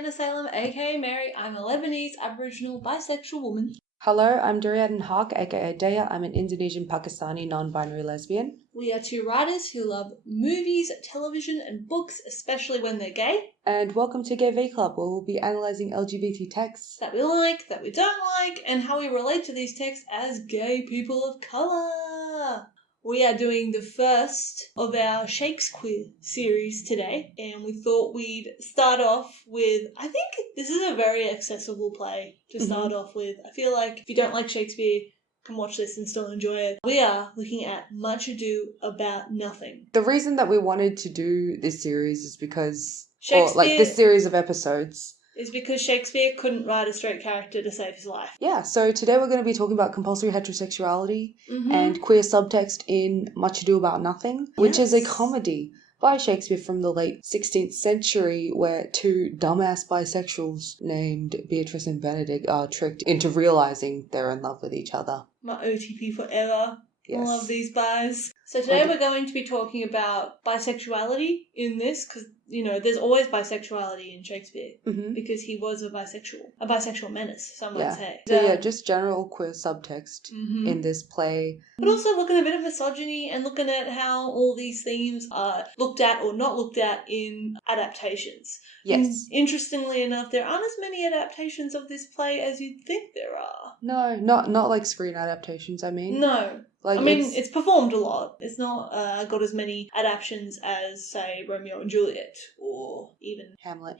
Merryana Salem, aka Mary. I'm a Lebanese-Aboriginal bisexual woman. Hello, I'm Durr-e Adan Haque, aka Deah. I'm an Indonesian-Pakistani non-binary lesbian. We are two writers who love movies, television, and books, especially when they're gay. And welcome to GayV Club, where we'll be analysing LGBT texts that we like, that we don't like, and how we relate to these texts as gay people of colour. We are doing the first of our Shakesqueer series today, and we thought we'd start off with, I think this is a very accessible play to start off with. I feel like if you don't like Shakespeare, you can watch this and still enjoy it. We are looking at Much Ado About Nothing. The reason that we wanted to do this series is because, this series of episodes, is because Shakespeare couldn't write a straight character to save his life. Yeah, so today we're going to be talking about compulsory heterosexuality and queer subtext in Much Ado About Nothing, which is a comedy by Shakespeare from the late 16th century where two dumbass bisexuals named Beatrice and Benedict are tricked into realising they're in love with each other. My OTP forever. Yes. I love these bis. So today we're going to be talking about bisexuality in this because, there's always bisexuality in Shakespeare because he was a bisexual menace, some might say. So just general queer subtext in this play. But also looking at a bit of misogyny and looking at how all these themes are looked at or not looked at in adaptations. Yes. And interestingly enough, there aren't as many adaptations of this play as you'd think there are. No, not like screen adaptations, I mean. No. It's performed a lot. It's not got as many adaptations as, say, Romeo and Juliet or even Hamlet.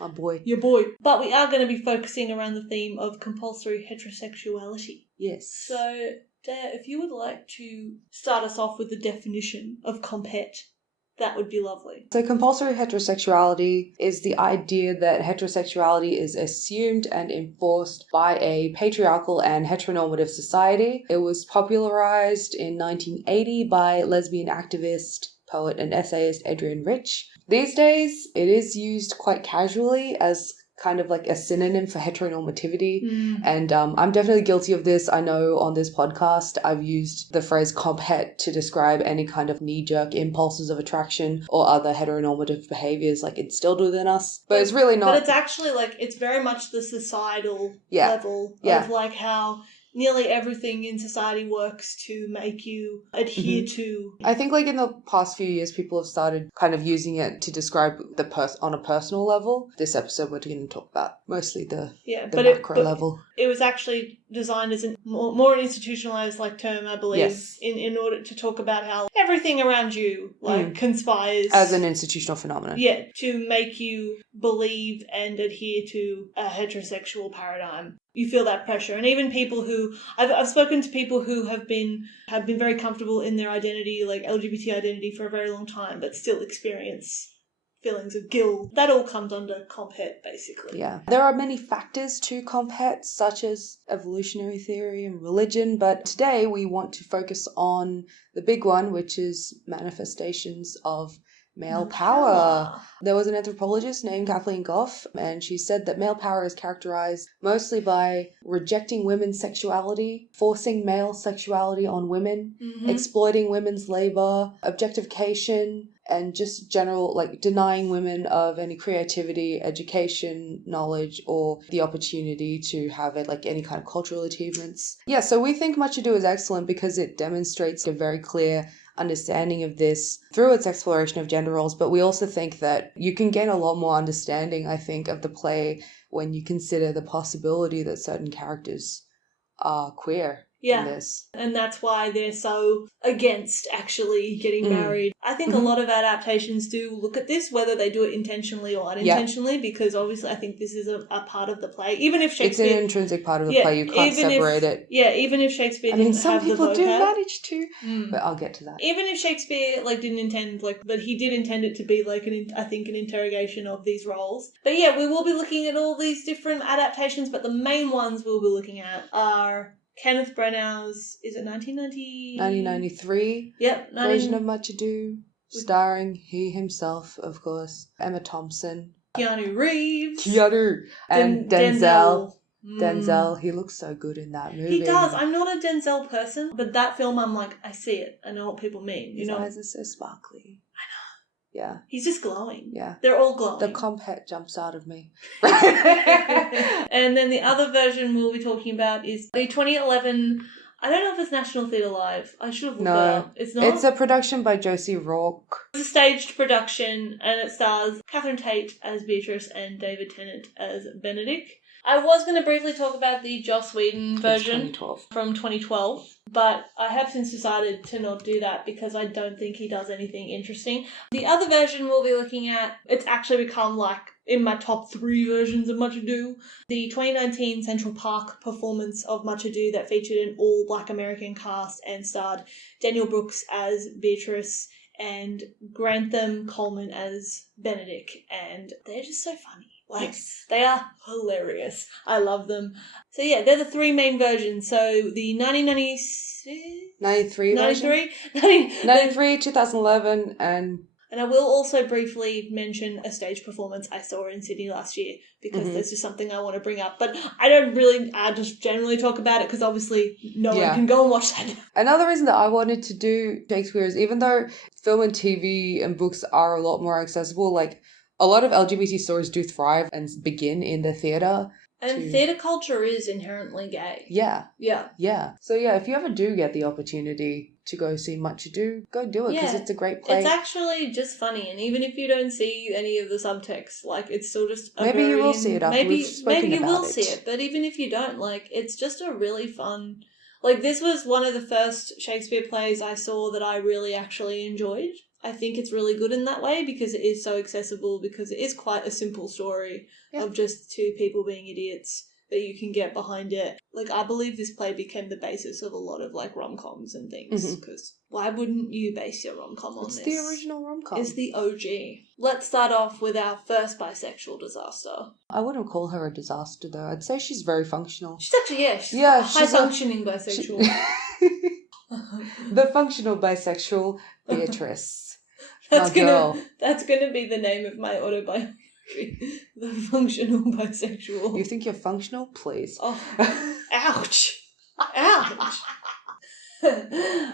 My boy. Your boy. But we are going to be focusing around the theme of compulsory heterosexuality. Yes. So, Deah, if you would like to start us off with the definition of comphet, that would be lovely. So compulsory heterosexuality is the idea that heterosexuality is assumed and enforced by a patriarchal and heteronormative society. It was popularized in 1980 by lesbian activist, poet and essayist Adrienne Rich. These days, it is used quite casually as kind of like a synonym for heteronormativity. And I'm definitely guilty of this. I know on this podcast I've used the phrase comphet to describe any kind of knee-jerk impulses of attraction or other heteronormative behaviors like instilled within us. But it's really not. But it's actually it's very much the societal level of like how nearly everything in society works to make you adhere to. I think in the past few years, people have started kind of using it to describe on a personal level. This episode, we're going to talk about mostly the macro level. It was actually designed as a more an institutionalized term, I believe, yes. in order to talk about how everything around you conspires as an institutional phenomenon. Yeah, to make you believe and adhere to a heterosexual paradigm. You feel that pressure, and even people who I've spoken to people who have been very comfortable in their identity, like LGBT identity, for a very long time, but still experience feelings of guilt. That all comes under comphet, basically. Yeah. There are many factors to comphet, such as evolutionary theory and religion, but today we want to focus on the big one, which is manifestations of male power. There was an anthropologist named Kathleen Goff, and she said that male power is characterized mostly by rejecting women's sexuality, forcing male sexuality on women, exploiting women's labor, objectification, and just general, denying women of any creativity, education, knowledge, or the opportunity to have any kind of cultural achievements. Yeah, so we think Much Ado is excellent because it demonstrates a very clear understanding of this through its exploration of gender roles, but we also think that you can gain a lot more understanding, I think, of the play when you consider the possibility that certain characters are queer in this. And that's why they're so against actually getting married. I think a lot of adaptations do look at this, whether they do it intentionally or unintentionally, because obviously I think this is a part of the play. Even if Shakespeare... It's an intrinsic part of the play, you can't separate it. Yeah, even if Shakespeare didn't have the vocab. Some people do manage to, but I'll get to that. Even if Shakespeare didn't intend, but he did intend it to be an interrogation of these roles. But yeah, we will be looking at all these different adaptations, but the main ones we'll be looking at are Kenneth Branagh's, is it 1993 version of Much Ado, starring he himself, of course, Emma Thompson, Keanu Reeves, and Denzel. Denzel, he looks so good in that movie. He does. I'm not a Denzel person, but that film, I'm I see it. I know what people mean. His eyes are so sparkly. Yeah. He's just glowing. Yeah. They're all glowing. The comp het jumps out of me. And then the other version we'll be talking about is the 2011... I don't know if it's National Theatre Live. I should have looked that up. It's not? It's a production by Josie Rourke. It's a staged production, and it stars Catherine Tate as Beatrice and David Tennant as Benedict. I was going to briefly talk about the Joss Whedon version from 2012, but I have since decided to not do that because I don't think he does anything interesting. The other version we'll be looking at, it's actually become like in my top 3 versions of Much Ado, the 2019 Central Park performance of Much Ado that featured an all-black American cast and starred Danielle Brooks as Beatrice and Grantham Coleman as Benedict, and they're just so funny. Like, yes. They are hilarious. I love them. So yeah, they're the 3 main versions. So the 1993, 2011, and I will also briefly mention a stage performance I saw in Sydney last year because there's just something I want to bring up. But I just generally talk about it because obviously no one can go and watch that. Another reason that I wanted to do Shakespeare is even though film and TV and books are a lot more accessible, like a lot of LGBT stories do thrive and begin in the theatre. And theatre culture is inherently gay. Yeah. Yeah. Yeah. So yeah, if you ever do get the opportunity to go see Much Ado, go do it because it's a great play. It's actually just funny, and even if you don't see any of the subtext, like it's still just maybe you will see it after we've spoken maybe you about will see it, but even if you don't, like it's just a really fun. Like this was one of the first Shakespeare plays I saw that I really actually enjoyed. I think it's really good in that way because it is so accessible, because it is quite a simple story of just 2 people being idiots that you can get behind it. Like, I believe this play became the basis of a lot of, like, rom-coms and things, because why wouldn't you base your rom-com on this? It's the original rom-com. It's the OG. Let's start off with our first bisexual disaster. I wouldn't call her a disaster, though. I'd say she's very functional. She's actually, she's a high-functioning bisexual. The functional bisexual, Beatrice. That's gonna be the name of my autobiography. The functional bisexual. You think you're functional? Please. Oh, ouch. Ouch.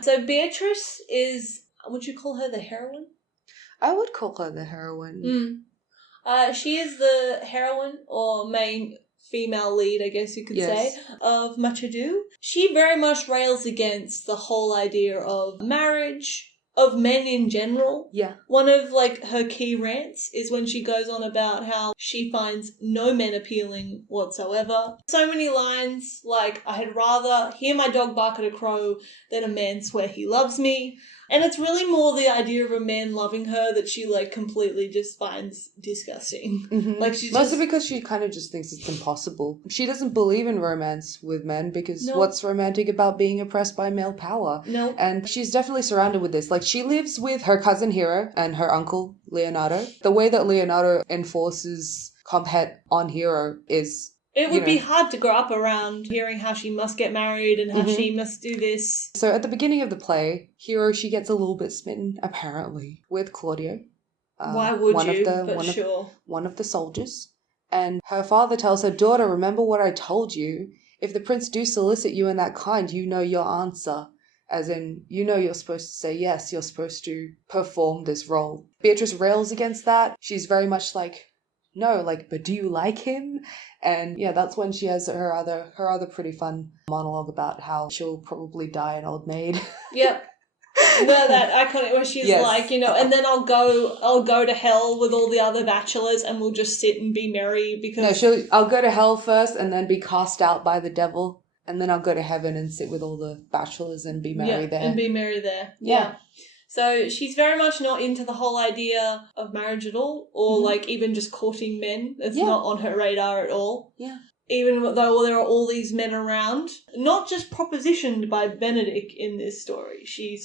So Beatrice is, would you call her the heroine? I would call her the heroine. She is the heroine or main female lead, I guess you could say, of Much Ado. She very much rails against the whole idea of marriage, of men in general. Yeah. One of, like, her key rants is when she goes on about how she finds no men appealing whatsoever. So many lines, like, I had rather hear my dog bark at a crow than a man swear he loves me. And it's really more the idea of a man loving her that she, like, completely just finds disgusting. Like, she's mostly because she kind of just thinks it's impossible. She doesn't believe in romance with men because what's romantic about being oppressed by male power? No. And she's definitely surrounded with this. Like, she lives with her cousin Hero and her uncle Leonardo. The way that Leonardo enforces comp het on Hero is... It would be hard to grow up around hearing how she must get married and how she must do this. So at the beginning of the play, Hero, she gets a little bit smitten, apparently, with Claudio. Why would you? One of the soldiers. And her father tells her, daughter, remember what I told you. If the prince do solicit you in that kind, you know your answer. As in, you know you're supposed to say yes, you're supposed to perform this role. Beatrice rails against that. She's very much like... No, like, but do you like him? And yeah, that's when she has her other pretty fun monologue about how she'll probably die an old maid. Yep. No, that iconic where she's like, you know, and then I'll go to hell with all the other bachelors and we'll just sit and be merry because... No, I'll go to hell first and then be cast out by the devil. And then I'll go to heaven and sit with all the bachelors and be merry there. And be merry there. Yeah. So she's very much not into the whole idea of marriage at all, or like even just courting men. It's not on her radar at all. Yeah. Even though there are all these men around, not just propositioned by Benedict in this story. She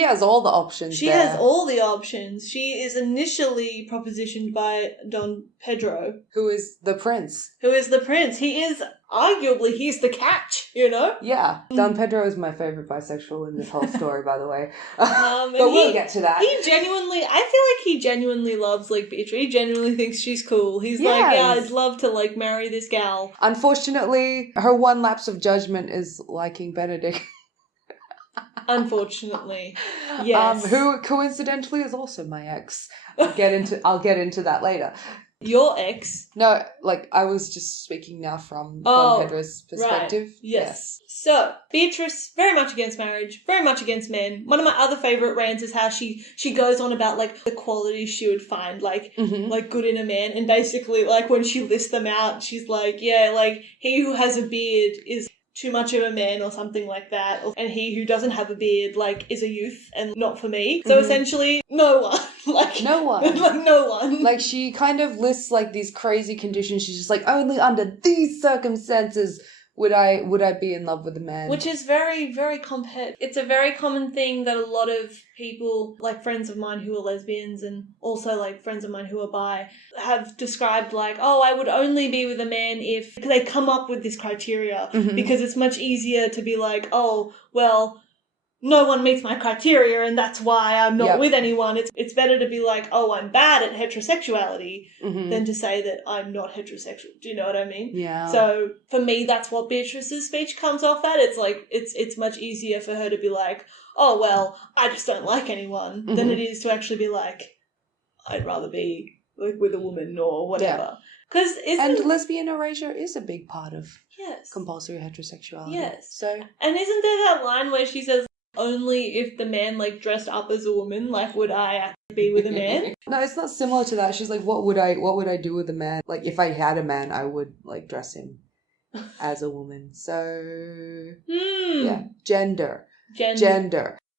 has all the options. She has all the options. She is initially propositioned by Don Pedro. Who is the prince. He is, arguably, he's the catch, you know? Yeah. Don Pedro is my favourite bisexual in this whole story, by the way. But we'll get to that. I feel like he genuinely loves, like, Beatrice. He genuinely thinks she's cool. He's like, yeah, I'd love to, like, marry this gal. Unfortunately, her one lapse of judgment is liking Benedict. Unfortunately. Yes. Who coincidentally is also my ex. I'll get into that later. Your ex? No, like, I was just speaking now from Pedro's perspective. Right. Yes. So, Beatrice, very much against marriage, very much against men. One of my other favourite rants is how she goes on about, like, the qualities she would find, like, like, good in a man. And basically, like, when she lists them out, she's like, yeah, like, he who has a beard is too much of a man or something like that, and he who doesn't have a beard, like, is a youth and not for me. So essentially, no one. Like, no one. Like, no one. Like, she kind of lists, like, these crazy conditions. She's just like, only under these circumstances would I be in love with a man. Which is very, very it's a very common thing that a lot of people, like friends of mine who are lesbians and also like friends of mine who are bi, have described like, oh, I would only be with a man if they come up with this criteria, because it's much easier to be like, oh, well, no one meets my criteria and that's why I'm not with anyone. It's better to be like, oh, I'm bad at heterosexuality than to say that I'm not heterosexual. Do you know what I mean? Yeah. So for me, that's what Beatrice's speech comes off at. It's like, it's much easier for her to be like, oh, well, I just don't like anyone than it is to actually be like, I'd rather be like with a woman or whatever. And lesbian erasure is a big part of yes, compulsory heterosexuality. Yes. So, and isn't there that line where she says, only if the man, like, dressed up as a woman, like, would I actually be with a man? No, it's not similar to that. She's like, what would I do with a man? Like, if I had a man, I would, like, dress him as a woman. So, yeah. Gender.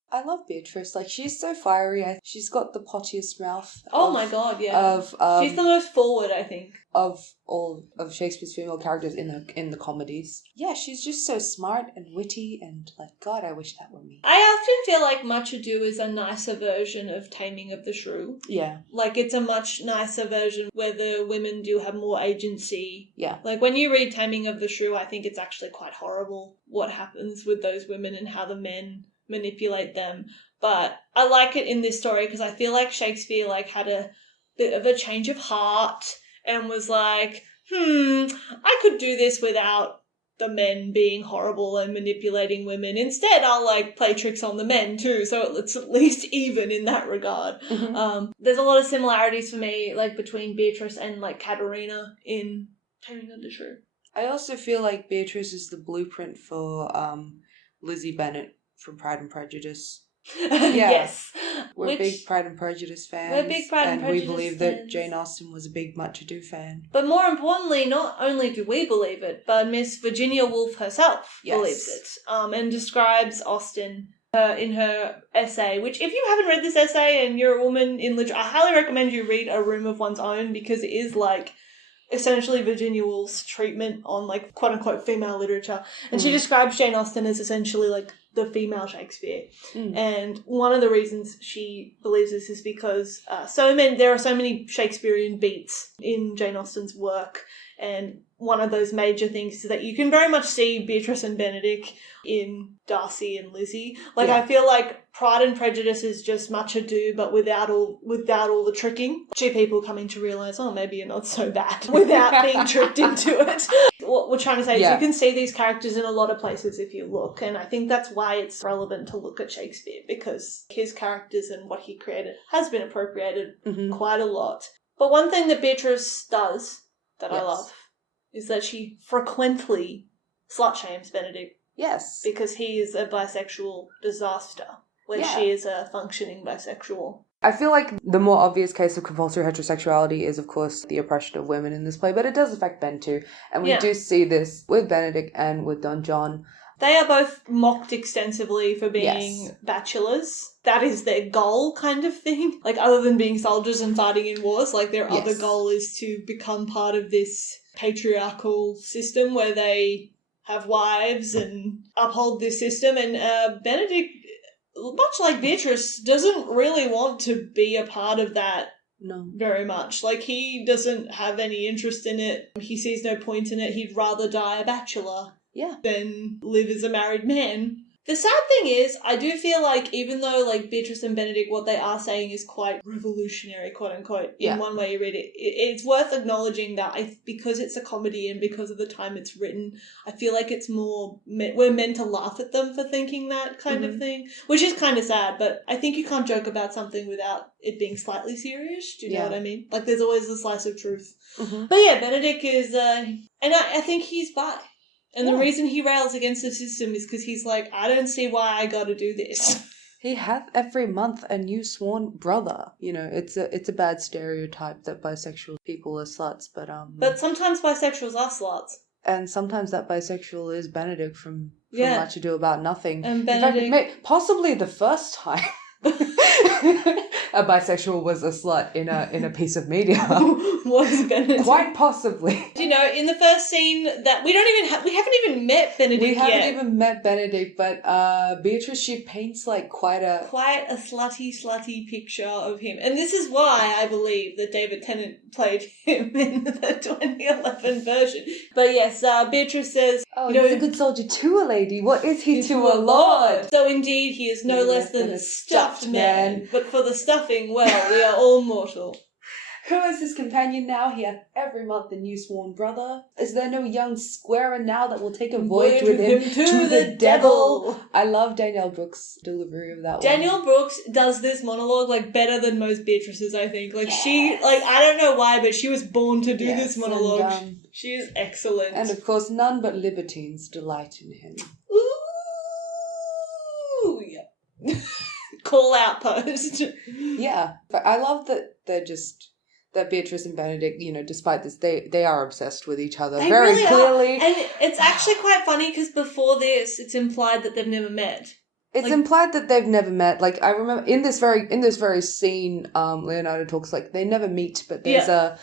I love Beatrice. Like, she's so fiery. She's got the pottiest mouth. Oh my god, yeah. She's the most forward, I think. Of all of Shakespeare's female characters in the comedies. Yeah, she's just so smart and witty and, like, God, I wish that were me. I often feel like Much Ado is a nicer version of Taming of the Shrew. Yeah. Like, it's a much nicer version where the women do have more agency. Yeah. Like, when you read Taming of the Shrew, I think it's actually quite horrible what happens with those women and how the men manipulate them. But I like it in this story because I feel like Shakespeare, like, had a bit of a change of heart and was like, I could do this without the men being horrible and manipulating women. Instead, I'll, like, play tricks on the men too, so it's at least even in that regard. There's a lot of similarities for me, like, between Beatrice and, like, Katerina in Taming of the Shrew. I also feel like Beatrice is the blueprint for Lizzie Bennet from Pride and Prejudice. Yeah. Yes. We're big Pride and Prejudice fans. We're big Pride and Prejudice we believe fans. that Jane Austen was a big Much Ado fan. But more importantly, not only do we believe it, but Miss Virginia Woolf herself believes it, and describes Austen in her essay, which if you haven't read this essay and you're a woman in literature, I highly recommend you read A Room of One's Own, because it is like essentially Virginia Woolf's treatment on, like, quote-unquote female literature. And she describes Jane Austen as essentially, like, the female Shakespeare. And one of the reasons she believes this is because there are so many Shakespearean beats in Jane Austen's work, and one of those major things is that you can very much see Beatrice and Benedict in Darcy and Lizzie. Like, I feel like Pride and Prejudice is just Much Ado, but without all the tricking. Two people coming to realise, oh, maybe you're not so bad, without being tricked into it. What we're trying to say is you can see these characters in a lot of places if you look, and I think that's why it's relevant to look at Shakespeare, because his characters and what he created has been appropriated quite a lot. But one thing that Beatrice does that I love is that she frequently slut-shames Benedict. Yes. Because he is a bisexual disaster, when she is a functioning bisexual. I feel like the more obvious case of compulsory heterosexuality is, of course, the oppression of women in this play, but it does affect Ben too. And we do see this with Benedict and with Don John. They are both mocked extensively for being bachelors. That is their goal, kind of thing. Like, other than being soldiers and fighting in wars, like, their other goal is to become part of this patriarchal system where they have wives and uphold this system. And Benedict, much like Beatrice, doesn't really want to be a part of that very much. Like, he doesn't have any interest in it. He sees no point in it. He'd rather die a bachelor than live as a married man. The sad thing is, I do feel like even though, like, Beatrice and Benedict, what they are saying is quite revolutionary, quote-unquote, in one way you read it, it's worth acknowledging that because it's a comedy and because of the time it's written, I feel like it's more, we're meant to laugh at them for thinking that kind of thing, which is kind of sad, but I think you can't joke about something without it being slightly serious. Do you know what I mean? Like, there's always a slice of truth. But yeah, Benedict is, and I think he's bi. And the reason he rails against the system is because he's like, I don't see why I gotta do this. He has every month a new sworn brother. You know, it's a bad stereotype that bisexual people are sluts, but sometimes bisexuals are sluts. And sometimes that bisexual is Benedict from Much Ado About Nothing. And Benedict... In fact, possibly the first time a bisexual was a slut in a piece of media. Was Benedict? Quite possibly. You know, in the first scene that we haven't even met Benedict yet. We haven't even met Benedict, but Beatrice, she paints like quite a slutty picture of him. And this is why I believe that David Tennant played him in the 2011 version. But yes, Beatrice says, he's a good soldier to a lady. What is he to a lord? So indeed, he is no less than a stuffed man. But for the stuffing, well, we are all mortal. Who is his companion now? He hath every month a new sworn brother. Is there no young squarer now that will take a voyage with him to the devil? I love Danielle Brooks' delivery of that one. Danielle Brooks does this monologue like better than most Beatrices, I think. Like she, like I don't know why, but she was born to do this monologue. And, she is excellent. And of course, none but libertines delight in him. Ooh, yeah. Call out post. Yeah, but I love that they're just... that Beatrice and Benedict, you know, despite this, they are obsessed with each other. They very really clearly. Are. And it's actually quite funny because before this, it's implied that they've never met. It's implied that they've never met. Like, I remember in this very scene, Leonardo talks like they never meet, but there's a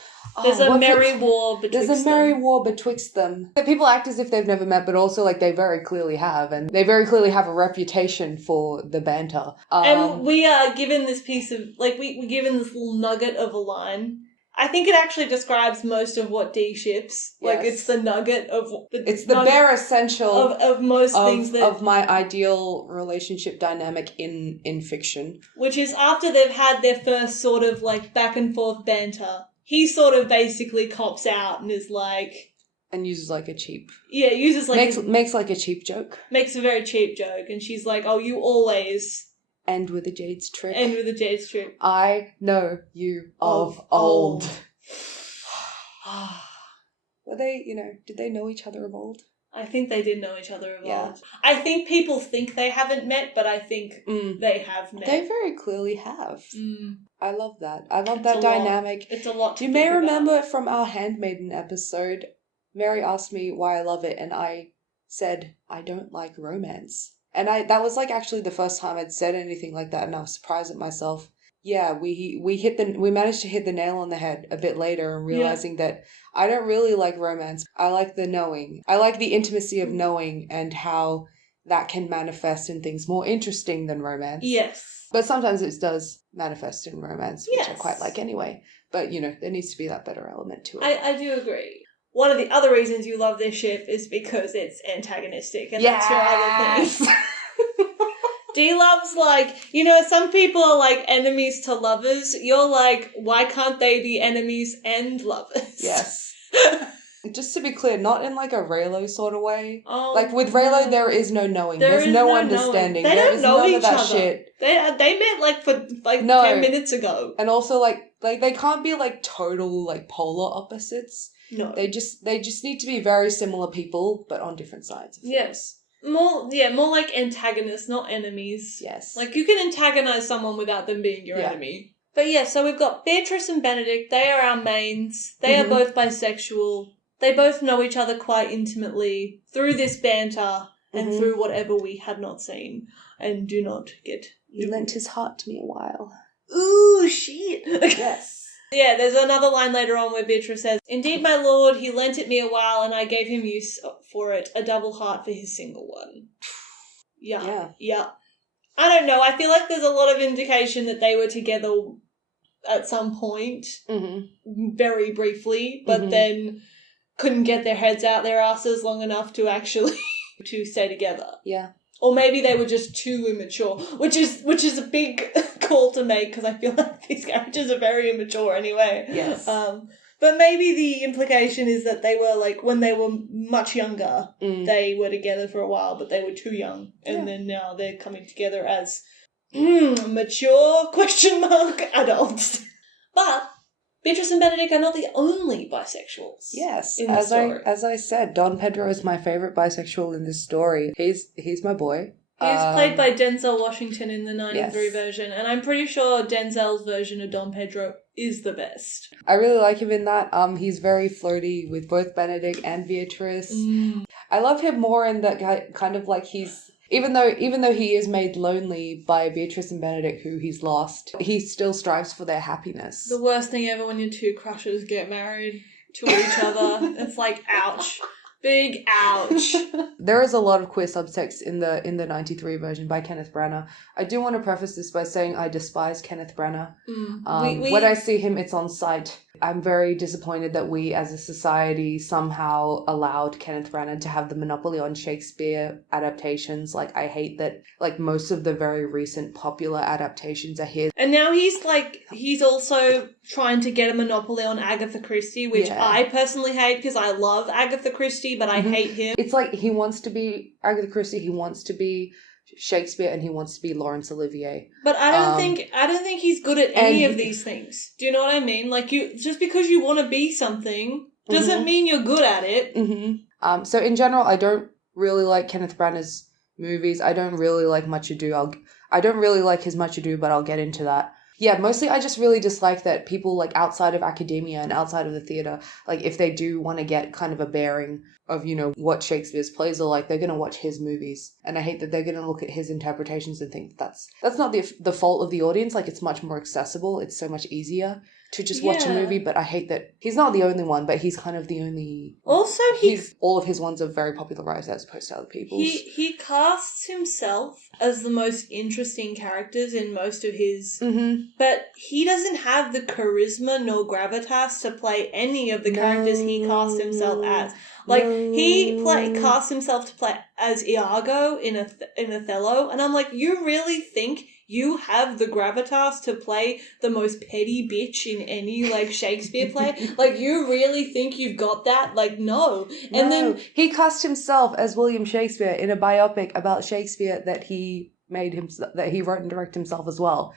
merry war betwixt them. There's a merry war betwixt them. People act as if they've never met, but also like they very clearly have, and they very clearly have a reputation for the banter. And we are given this piece of we're given this little nugget of a line. I think it actually describes most of what Deah ships. Like, it's the nugget of... It's the bare essential of most things that... Of my ideal relationship dynamic in fiction. Which is after they've had their first sort of, like, back and forth banter, he sort of basically cops out and is like... And uses, like, a cheap... Yeah, uses, like... Makes like, a cheap joke. Makes a very cheap joke. And she's like, oh, you always... End with a jade's trick. End with a jade's trick. I know you of old. Were they, did they know each other of old? I think they did know each other of old. I think people think they haven't met, but I think they have met. They very clearly have. I love that. I love that Lot. dynamic. It's a lot to You may remember from our Handmaiden episode, Mary asked me why I love it, and I said, I don't like romance. And that was like actually the first time I'd said anything like that, and I was surprised at myself. Yeah, we managed to hit the nail on the head a bit later, and realizing that I don't really like romance. I like the knowing. I like the intimacy of knowing and how that can manifest in things more interesting than romance. Yes. But sometimes it does manifest in romance, which I quite like anyway. But, there needs to be that better element to it. I do agree. One of the other reasons you love this ship is because it's antagonistic, and that's your other thing. Deah loves, some people are like enemies to lovers. You're like, why can't they be enemies and lovers? Yes. Just to be clear, not in like a Raylo sort of way. Oh, like with Raylo, there is no knowing. There's no understanding. They there don't is know none each of that other. shit. They met for 10 minutes ago. And also like they can't be like total like polar opposites. No. They just need to be very similar people, but on different sides. Yes. More like antagonists, not enemies. Yes. Like, you can antagonize someone without them being your enemy. But yeah, so we've got Beatrice and Benedict. They are our mains. They are both bisexual. They both know each other quite intimately through this banter and through whatever we have not seen and do not get. He lent his heart to me a while. Ooh, shit. Yes. Yeah, there's another line later on where Beatrice says, "Indeed, my lord, he lent it me a while, and I gave him use for it, a double heart for his single one." Yeah. I don't know, I feel like there's a lot of indication that they were together at some point, very briefly, but then couldn't get their heads out their asses long enough to actually to stay together. Yeah. Or maybe they were just too immature, which is a big call to make because I feel like these characters are very immature anyway. Yes. But maybe the implication is that they were like, when they were much younger, they were together for a while, but they were too young. And then now they're coming together as mature adults. But Beatrice and Benedict are not the only bisexuals. Yes, in the story. as I said, Don Pedro is my favourite bisexual in this story. He's my boy. He is played by Denzel Washington in the 93 yes. version, and I'm pretty sure Denzel's version of Don Pedro is the best. I really like him in that. He's very flirty with both Benedict and Beatrice. I love him more in that kind of like he's... Even though he is made lonely by Beatrice and Benedict, who he's lost, he still strives for their happiness. The worst thing ever when your two crushes get married to each other. It's like, ouch. Big ouch. There is a lot of queer subtext in the 93 version by Kenneth Branagh. I do want to preface this by saying I despise Kenneth Branagh. When I see him, it's on sight. I'm very disappointed that we as a society somehow allowed Kenneth Branagh to have the monopoly on Shakespeare adaptations. Like, I hate that like most of the very recent popular adaptations are his. And now he's also trying to get a monopoly on Agatha Christie, which I personally hate because I love Agatha Christie, but I hate him. It's like he wants to be Agatha Christie, he wants to be Shakespeare, and he wants to be Laurence Olivier. But I don't think he's good at any of these things. Do you know what I mean? Like, you just because you want to be something doesn't mean you're good at it. So in general, I don't really like Kenneth Branagh's movies. I don't really like Much Ado. I don't really like his Much Ado, but I'll get into that. Yeah, mostly I just really dislike that people like outside of academia and outside of the theatre, like if they do want to get kind of a bearing of, you know, what Shakespeare's plays are like, they're going to watch his movies. And I hate that they're going to look at his interpretations and think that's not the fault of the audience. Like, it's much more accessible. It's so much easier to just watch a movie. But I hate that he's not the only one, but he's kind of the only... Also, all of his ones are very popularized as opposed to other people's. He casts himself as the most interesting characters in most of his... But he doesn't have the charisma nor gravitas to play any of the characters he casts himself as. Like, he cast himself to play as Iago in Othello, and I'm like, you really think you have the gravitas to play the most petty bitch in any, like, Shakespeare play? Like, you really think you've got that? Like, no. And then he cast himself as William Shakespeare in a biopic about Shakespeare that he wrote and directed himself as well.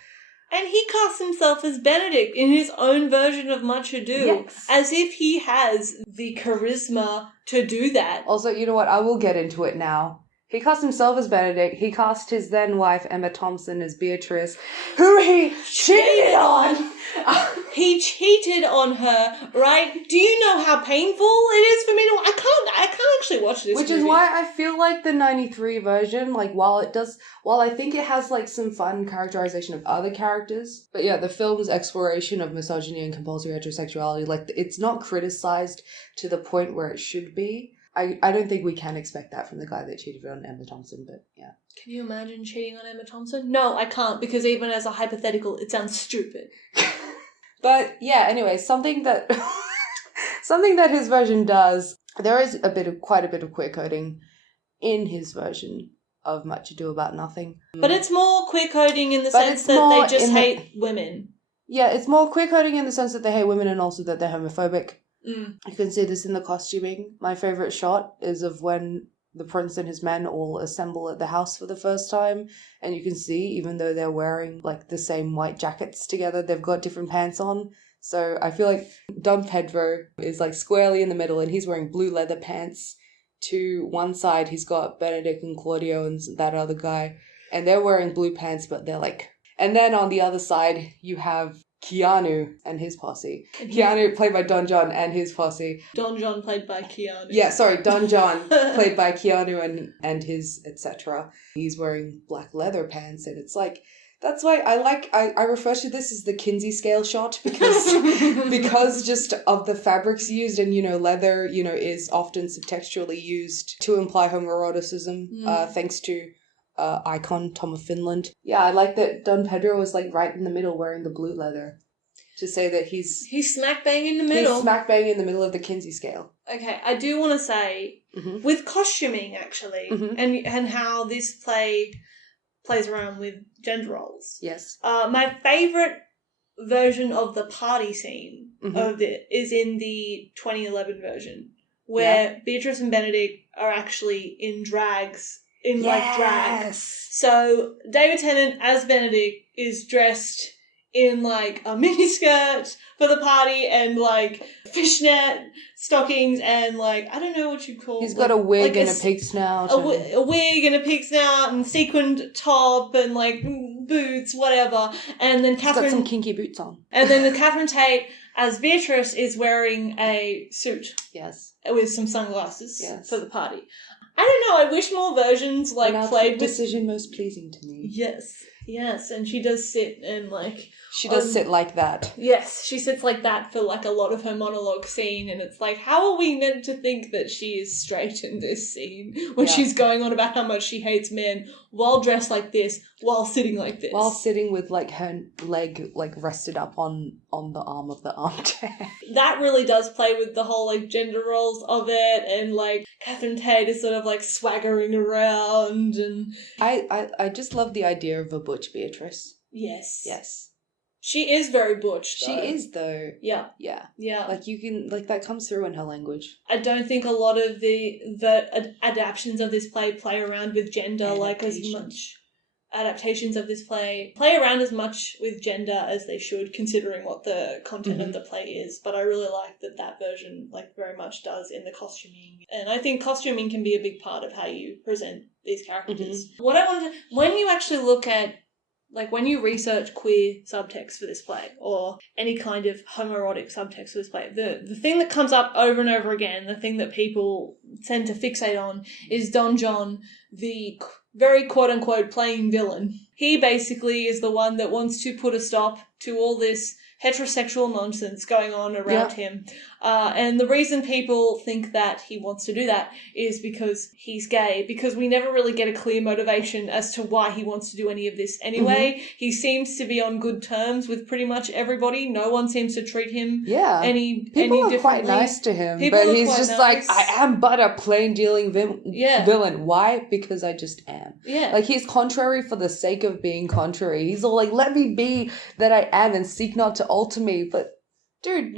And he casts himself as Benedict in his own version of Much Ado, as if he has the charisma to do that. Also, you know what? I will get into it now. He cast himself as Benedict. He cast his then wife, Emma Thompson, as Beatrice, who he cheated on. He cheated on her, right? Do you know how painful it is for me to... I can't actually watch this Which movie. is why I feel like the 93 version, like, while I think it has, like, some fun characterization of other characters, but yeah, the film's exploration of misogyny and compulsory heterosexuality, like, it's not criticized to the point where it should be. I don't think we can expect that from the guy that cheated on Emma Thompson, but yeah. Can you imagine cheating on Emma Thompson? No, I can't, because even as a hypothetical, it sounds stupid. But yeah, anyway, something that his version does, there is quite a bit of queer coding in his version of Much Ado About Nothing. But it's more queer coding in the sense that they just hate women. Yeah, it's more queer coding in the sense that they hate women and also that they're homophobic. You can see this in the costuming. My favourite shot is of when the prince and his men all assemble at the house for the first time, and you can see, even though they're wearing like the same white jackets together, they've got different pants on. So I feel like Don Pedro is like squarely in the middle, and he's wearing blue leather pants. To one side, he's got Benedict and Claudio and that other guy, and they're wearing blue pants, but they're like... And then on the other side, you have Keanu and his posse. Keanu, played by Don John, and his posse. Don John, played by Keanu. Yeah, sorry, Don John, played by Keanu and his etc. He's wearing black leather pants, and it's like... That's why I refer to this as the Kinsey scale shot, because just of the fabrics used, and, you know, leather, you know, is often subtextually used to imply homoeroticism, thanks to icon Tom of Finland. Yeah, I like that Don Pedro was like right in the middle wearing the blue leather. to say that he's smack bang in the middle. He's smack bang in the middle of the Kinsey scale. Okay, I do want to say, with costuming, actually, and how this play plays around with gender roles. Yes. My favourite version of the party scene of it is in the 2011 version, where Beatrice and Benedict are actually in drags, drag. So David Tennant as Benedict is dressed in like a miniskirt for the party and like fishnet stockings and like, I don't know what you call it. He's got a wig and a pig snout. A wig and a pig snout and sequined top and like boots, whatever. And then Catherine... He's got some kinky boots on. And then the Catherine Tate as Beatrice is wearing a suit. Yes. With some sunglasses for the party. I don't know, I wish more versions played with... decision most pleasing to me. Yes, and she does sit and like... She does sit like that. Yes, she sits like that for like a lot of her monologue scene, and it's like, how are we meant to think that she is straight in this scene when she's going on about how much she hates men while dressed like this, while sitting like this? While sitting with like her leg like rested up on the arm of the armchair. That really does play with the whole like gender roles of it, and like Catherine Tate is sort of like swaggering around, and I just love the idea of a butch Beatrice. Yes. She is very butch, though. She is, though. Yeah. Like, you can... Like, that comes through in her language. I don't think a lot of the adaptations of this play around with gender like as much. Adaptations of this play around as much with gender as they should, considering what the content of the play is. But I really like that version, like, very much does in the costuming. And I think costuming can be a big part of how you present these characters. What I wanted to... When you actually look at... Like, when you research queer subtext for this play, or any kind of homoerotic subtext for this play, the thing that comes up over and over again, the thing that people tend to fixate on, is Don John, the very quote-unquote plain villain. He basically is the one that wants to put a stop to all this heterosexual nonsense going on around him. And the reason people think that he wants to do that is because he's gay, because we never really get a clear motivation as to why he wants to do any of this anyway. He seems to be on good terms with pretty much everybody. No one seems to treat him any People are differently. quite nice to him, but he's just nice. Like, I am but a plain dealing villain. Why? Because I just am. Yeah. Like, he's contrary for the sake of being contrary. He's all like, let me be that I am and seek not to alter me, but dude,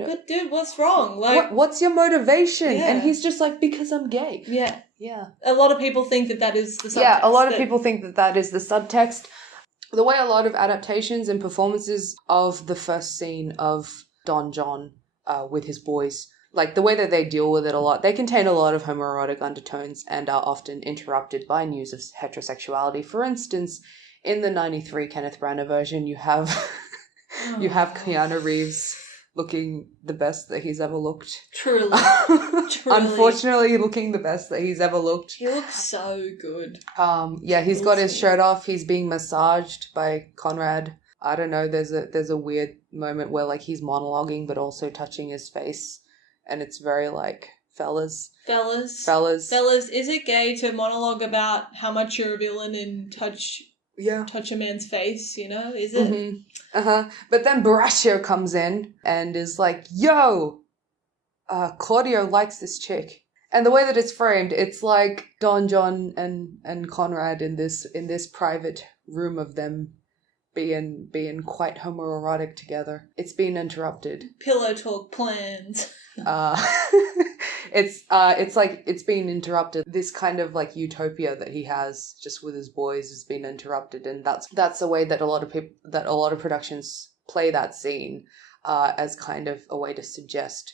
what's wrong? Like, what's your motivation? And he's just like, because I'm gay. Yeah. A lot of people think that is the subtext. Yeah, a lot of people think that is the subtext. The way a lot of adaptations and performances of the first scene of Don John with his boys, like the way that they deal with it a lot, they contain a lot of homoerotic undertones and are often interrupted by news of heterosexuality. For instance, in the 93 Kenneth Branagh version, you have Keanu Reeves looking the best that he's ever looked. Truly. Unfortunately, looking the best that he's ever looked. He looks so good. He's got his shirt off. He's being massaged by Conrad. I don't know, there's a weird moment where like he's monologuing but also touching his face, and it's very like, fellas, is it gay to monologue about how much you're a villain and touch a man's face, you know? Is it? But then Barascio comes in and is like, yo, Claudio likes this chick. And the way that it's framed, it's like Don John and Conrad in this private room of them being quite homoerotic together. It's been interrupted. Pillow talk plans. It's like it's been interrupted. This kind of like utopia that he has just with his boys has been interrupted, and that's the way that a lot of productions play that scene as kind of a way to suggest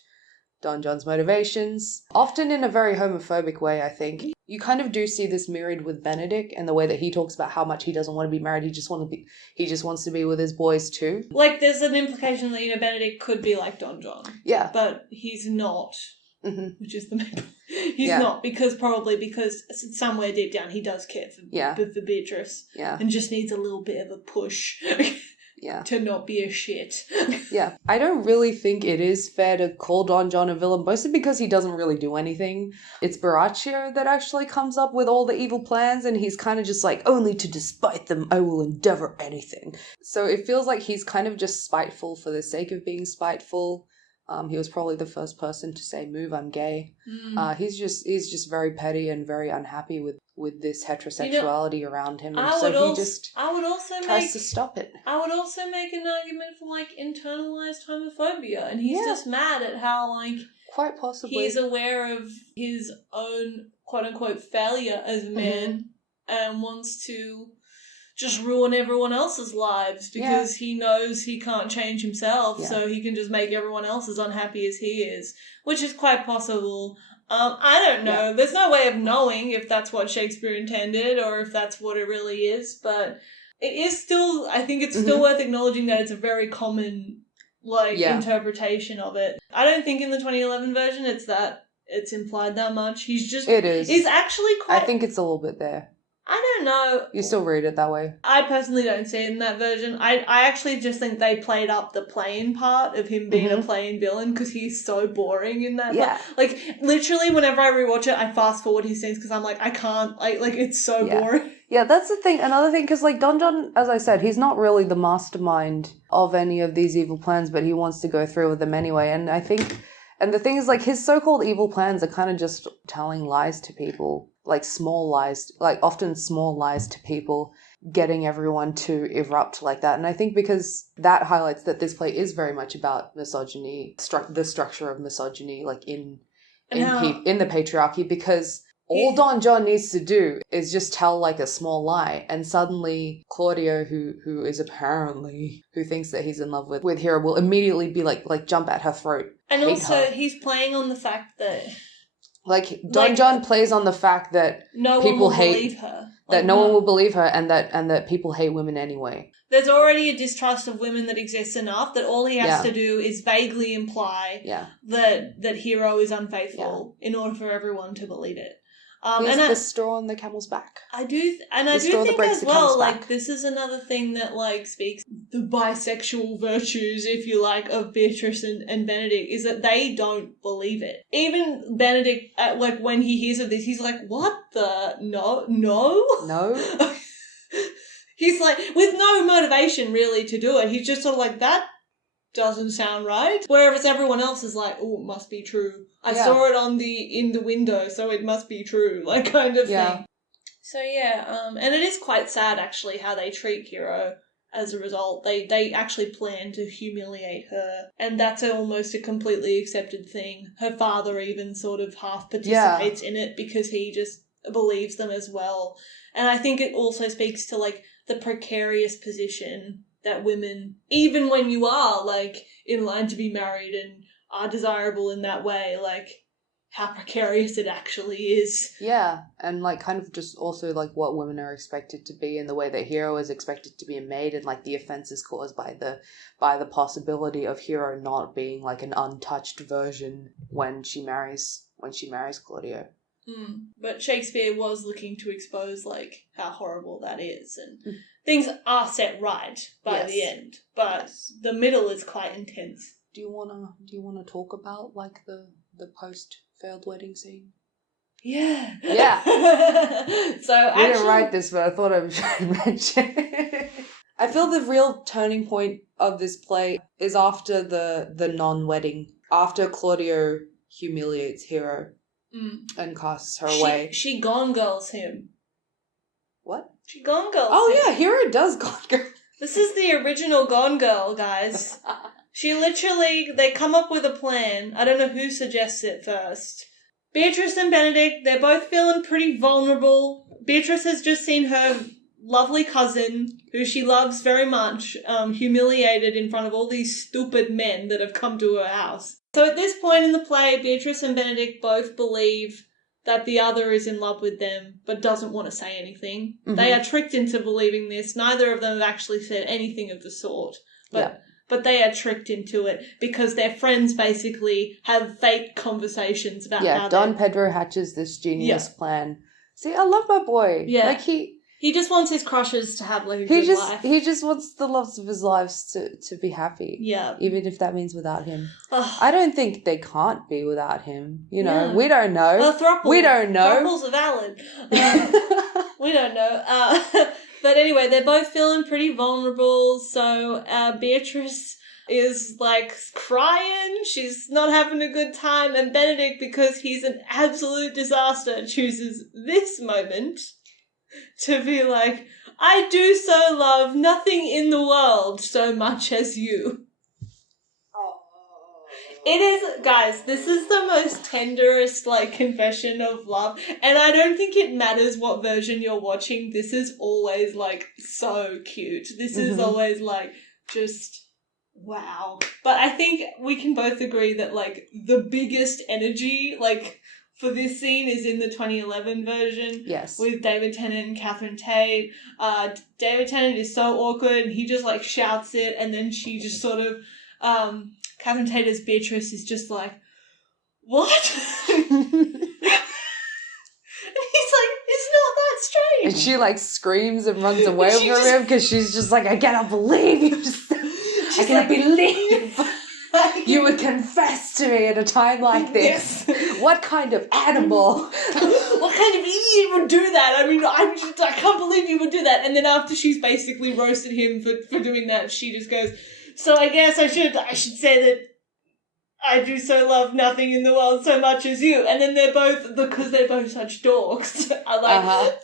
Don John's motivations, often in a very homophobic way. I think you kind of do see this mirrored with Benedict and the way that he talks about how much he doesn't want to be married. He just wants to be with his boys too. Like, there's an implication that, you know, Benedict could be like Don John. Yeah, but he's not. Which is the main point. He's not, because somewhere deep down he does care for Beatrice. Yeah. And just needs a little bit of a push. to not be a shit. Yeah. I don't really think it is fair to call Don John a villain, mostly because he doesn't really do anything. It's Baraccio that actually comes up with all the evil plans, and he's kind of just like, only to despite them I will endeavor anything. So it feels like he's kind of just spiteful for the sake of being spiteful. He was probably the first person to say, "Move, I'm gay." He's just very petty and very unhappy with this heterosexuality around him, and he tries to stop it. I would also make an argument for like internalized homophobia, and he's just mad at how like quite possibly he's aware of his own quote unquote failure as a man and wants to just ruin everyone else's lives because he knows he can't change himself, so he can just make everyone else as unhappy as he is, which is quite possible. I don't know. There's no way of knowing if that's what Shakespeare intended or if that's what it really is, but it is still, I think it's still worth acknowledging that it's a very common, interpretation of it. I don't think in the 2011 version it's implied that much. It is. He's actually quite... I think it's a little bit there. I don't know. You still read it that way? I personally don't see it in that version. I actually just think they played up the plain part of him being a plain villain because he's so boring in that. Yeah. Like, literally, whenever I rewatch it, I fast forward his scenes because I'm like, I can't. Like it's so boring. Yeah, that's the thing. Another thing, because like Don John, as I said, he's not really the mastermind of any of these evil plans, but he wants to go through with them anyway. And I think, and the thing is, like, his so-called evil plans are kind of just telling lies to people. Like small lies, like often small lies to people, getting everyone to erupt like that. And I think because that highlights that this play is very much about misogyny, the structure of misogyny, like in the patriarchy, because all Don John needs to do is just tell like a small lie, and suddenly Claudio, who is apparently, who thinks that he's in love with Hero, will immediately be like jump at her throat. And also he's playing on the fact that like Don John plays on the fact that no people one will believe her. That no one will believe her, and that people hate women anyway. There's already a distrust of women that exists enough that all he has to do is vaguely imply that Hero is unfaithful in order for everyone to believe it. He's the straw on the camel's back. I do think as well, like, this is another thing that, like, speaks the bisexual virtues, if you like, of Beatrice and Benedict, is that they don't believe it. Even Benedict, like, when he hears of this, he's like, what the? No? He's like, with no motivation, really, to do it. He's just sort of like, that doesn't sound right. Whereas everyone else is like, oh, it must be true. I saw it in the window, so it must be true, like, kind of thing. So and it is quite sad actually how they treat Hero as a result. They actually plan to humiliate her, and that's almost a completely accepted thing. Her father even sort of half participates in it because he just believes them as well. And I think it also speaks to like the precarious position that women, even when you are like in line to be married and are desirable in that way, like how precarious it actually is. Yeah, and like kind of just also like what women are expected to be, and the way that Hero is expected to be a maid, and like the offenses caused by the possibility of Hero not being like an untouched version when she marries Claudio. But Shakespeare was looking to expose like how horrible that is, and things are set right by the end, but the middle is quite intense. Do you wanna talk about like the post failed wedding scene? Yeah. So I didn't write this, but I thought I should mention it. I feel the real turning point of this play is after the non-wedding, after Claudio humiliates Hero and casts her away. She gone girls him. What? She gone girls him. Oh yeah, Hero does gone girl. This is the original Gone Girl, guys. She literally, they come up with a plan. I don't know who suggests it first. Beatrice and Benedict, they're both feeling pretty vulnerable. Beatrice has just seen her lovely cousin, who she loves very much, humiliated in front of all these stupid men that have come to her house. So at this point in the play, Beatrice and Benedict both believe that the other is in love with them, but doesn't want to say anything. They are tricked into believing this. Neither of them have actually said anything of the sort. But they are tricked into it because their friends basically have fake conversations about how Don Pedro hatches this genius plan. See, I love my boy. Yeah. Like He just wants his crushes to have like a good life. He just wants the loves of his lives to be happy. Yeah. Even if that means without him. I don't think they can't be without him. You know, we don't know. A throuple. We don't know. Throuples are valid. We don't know. But anyway, they're both feeling pretty vulnerable. So Beatrice is like crying. She's not having a good time. And Benedict, because he's an absolute disaster, chooses this moment to be like, I do so love nothing in the world so much as you. It is, guys, this is the most tenderest, like, confession of love. And I don't think it matters what version you're watching. This is always, like, so cute. This is always, like, just, wow. But I think we can both agree that, like, the biggest energy, like, for this scene is in the 2011 version. Yes. With David Tennant and Catherine Tate. David Tennant is so awkward and he just like shouts it, and then she just sort of Catherine Tate as Beatrice is just like, what? And he's like, it's not that strange. And she like screams and runs away from him because she's just like, I cannot believe you. I cannot believe you would confess to me at a time like this. Yes. What kind of animal? What kind of idiot would do that? I mean, I can't believe you would do that. And then after she's basically roasted him for doing that, she just goes, so I guess I should say that I do so love nothing in the world so much as you. And then they're both, because they're both such dorks, are like,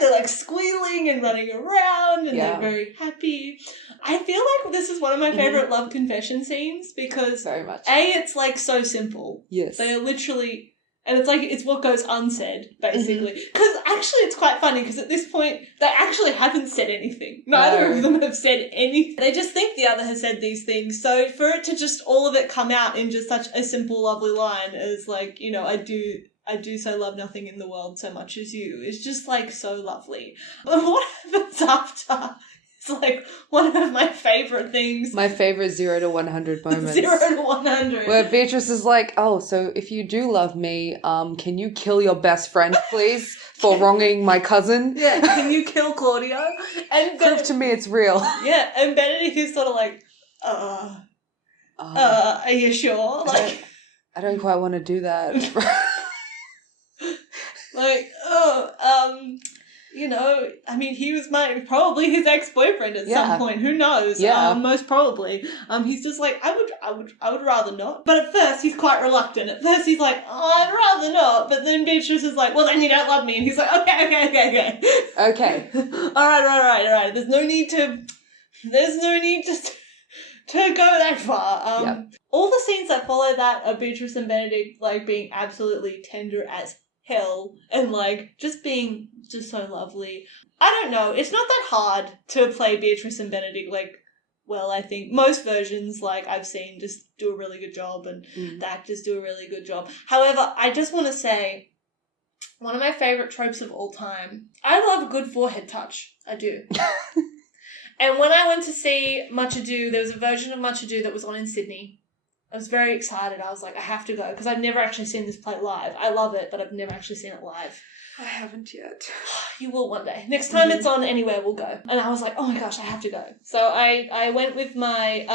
they're like squealing and running around and they're very happy. I feel like this is one of my favourite love confession scenes because very much. It's like so simple. Yes. They are literally, and it's like, it's what goes unsaid, basically. Because actually it's quite funny because at this point they actually haven't said anything. Neither of them have said anything. They just think the other has said these things. So for it to just all of it come out in just such a simple, lovely line as like, you know, I do so love nothing in the world so much as you. It's just, like, so lovely. But what happens after? It's, like, one of my favourite things. My favourite 0 to 100 moments. 0 to 100. Where Beatrice is like, oh, so if you do love me, can you kill your best friend, please, for wronging my cousin? Yeah, can you kill Claudio? And prove to me it's real. Yeah, and Benedict is sort of like, are you sure? Like, I don't quite want to do that. Like, you know, I mean, he was probably his ex-boyfriend at some point. Who knows? Yeah. Most probably. He's just like, I would rather not. But at first, he's quite reluctant. At first, he's like, oh, I'd rather not. But then Beatrice is like, well, then you don't love me. And he's like, okay. Okay. All right. There's no need to go that far. All the scenes that follow that are Beatrice and Benedict, like, being absolutely tender as hell and like just being just so lovely. I don't know, it's not that hard to play Beatrice and Benedict like well. I think most versions like I've seen just do a really good job and the actors do a really good job. However, I just want to say one of my favourite tropes of all time, I love a good forehead touch. I do. And when I went to see Much Ado, there was a version of Much Ado that was on in Sydney. I was very excited. I was like, I have to go because I've never actually seen this play live. I love it, but I've never actually seen it live. I haven't yet. You will one day. Next time it's on anywhere, we'll go. And I was like, oh my gosh, I have to go. So I went with my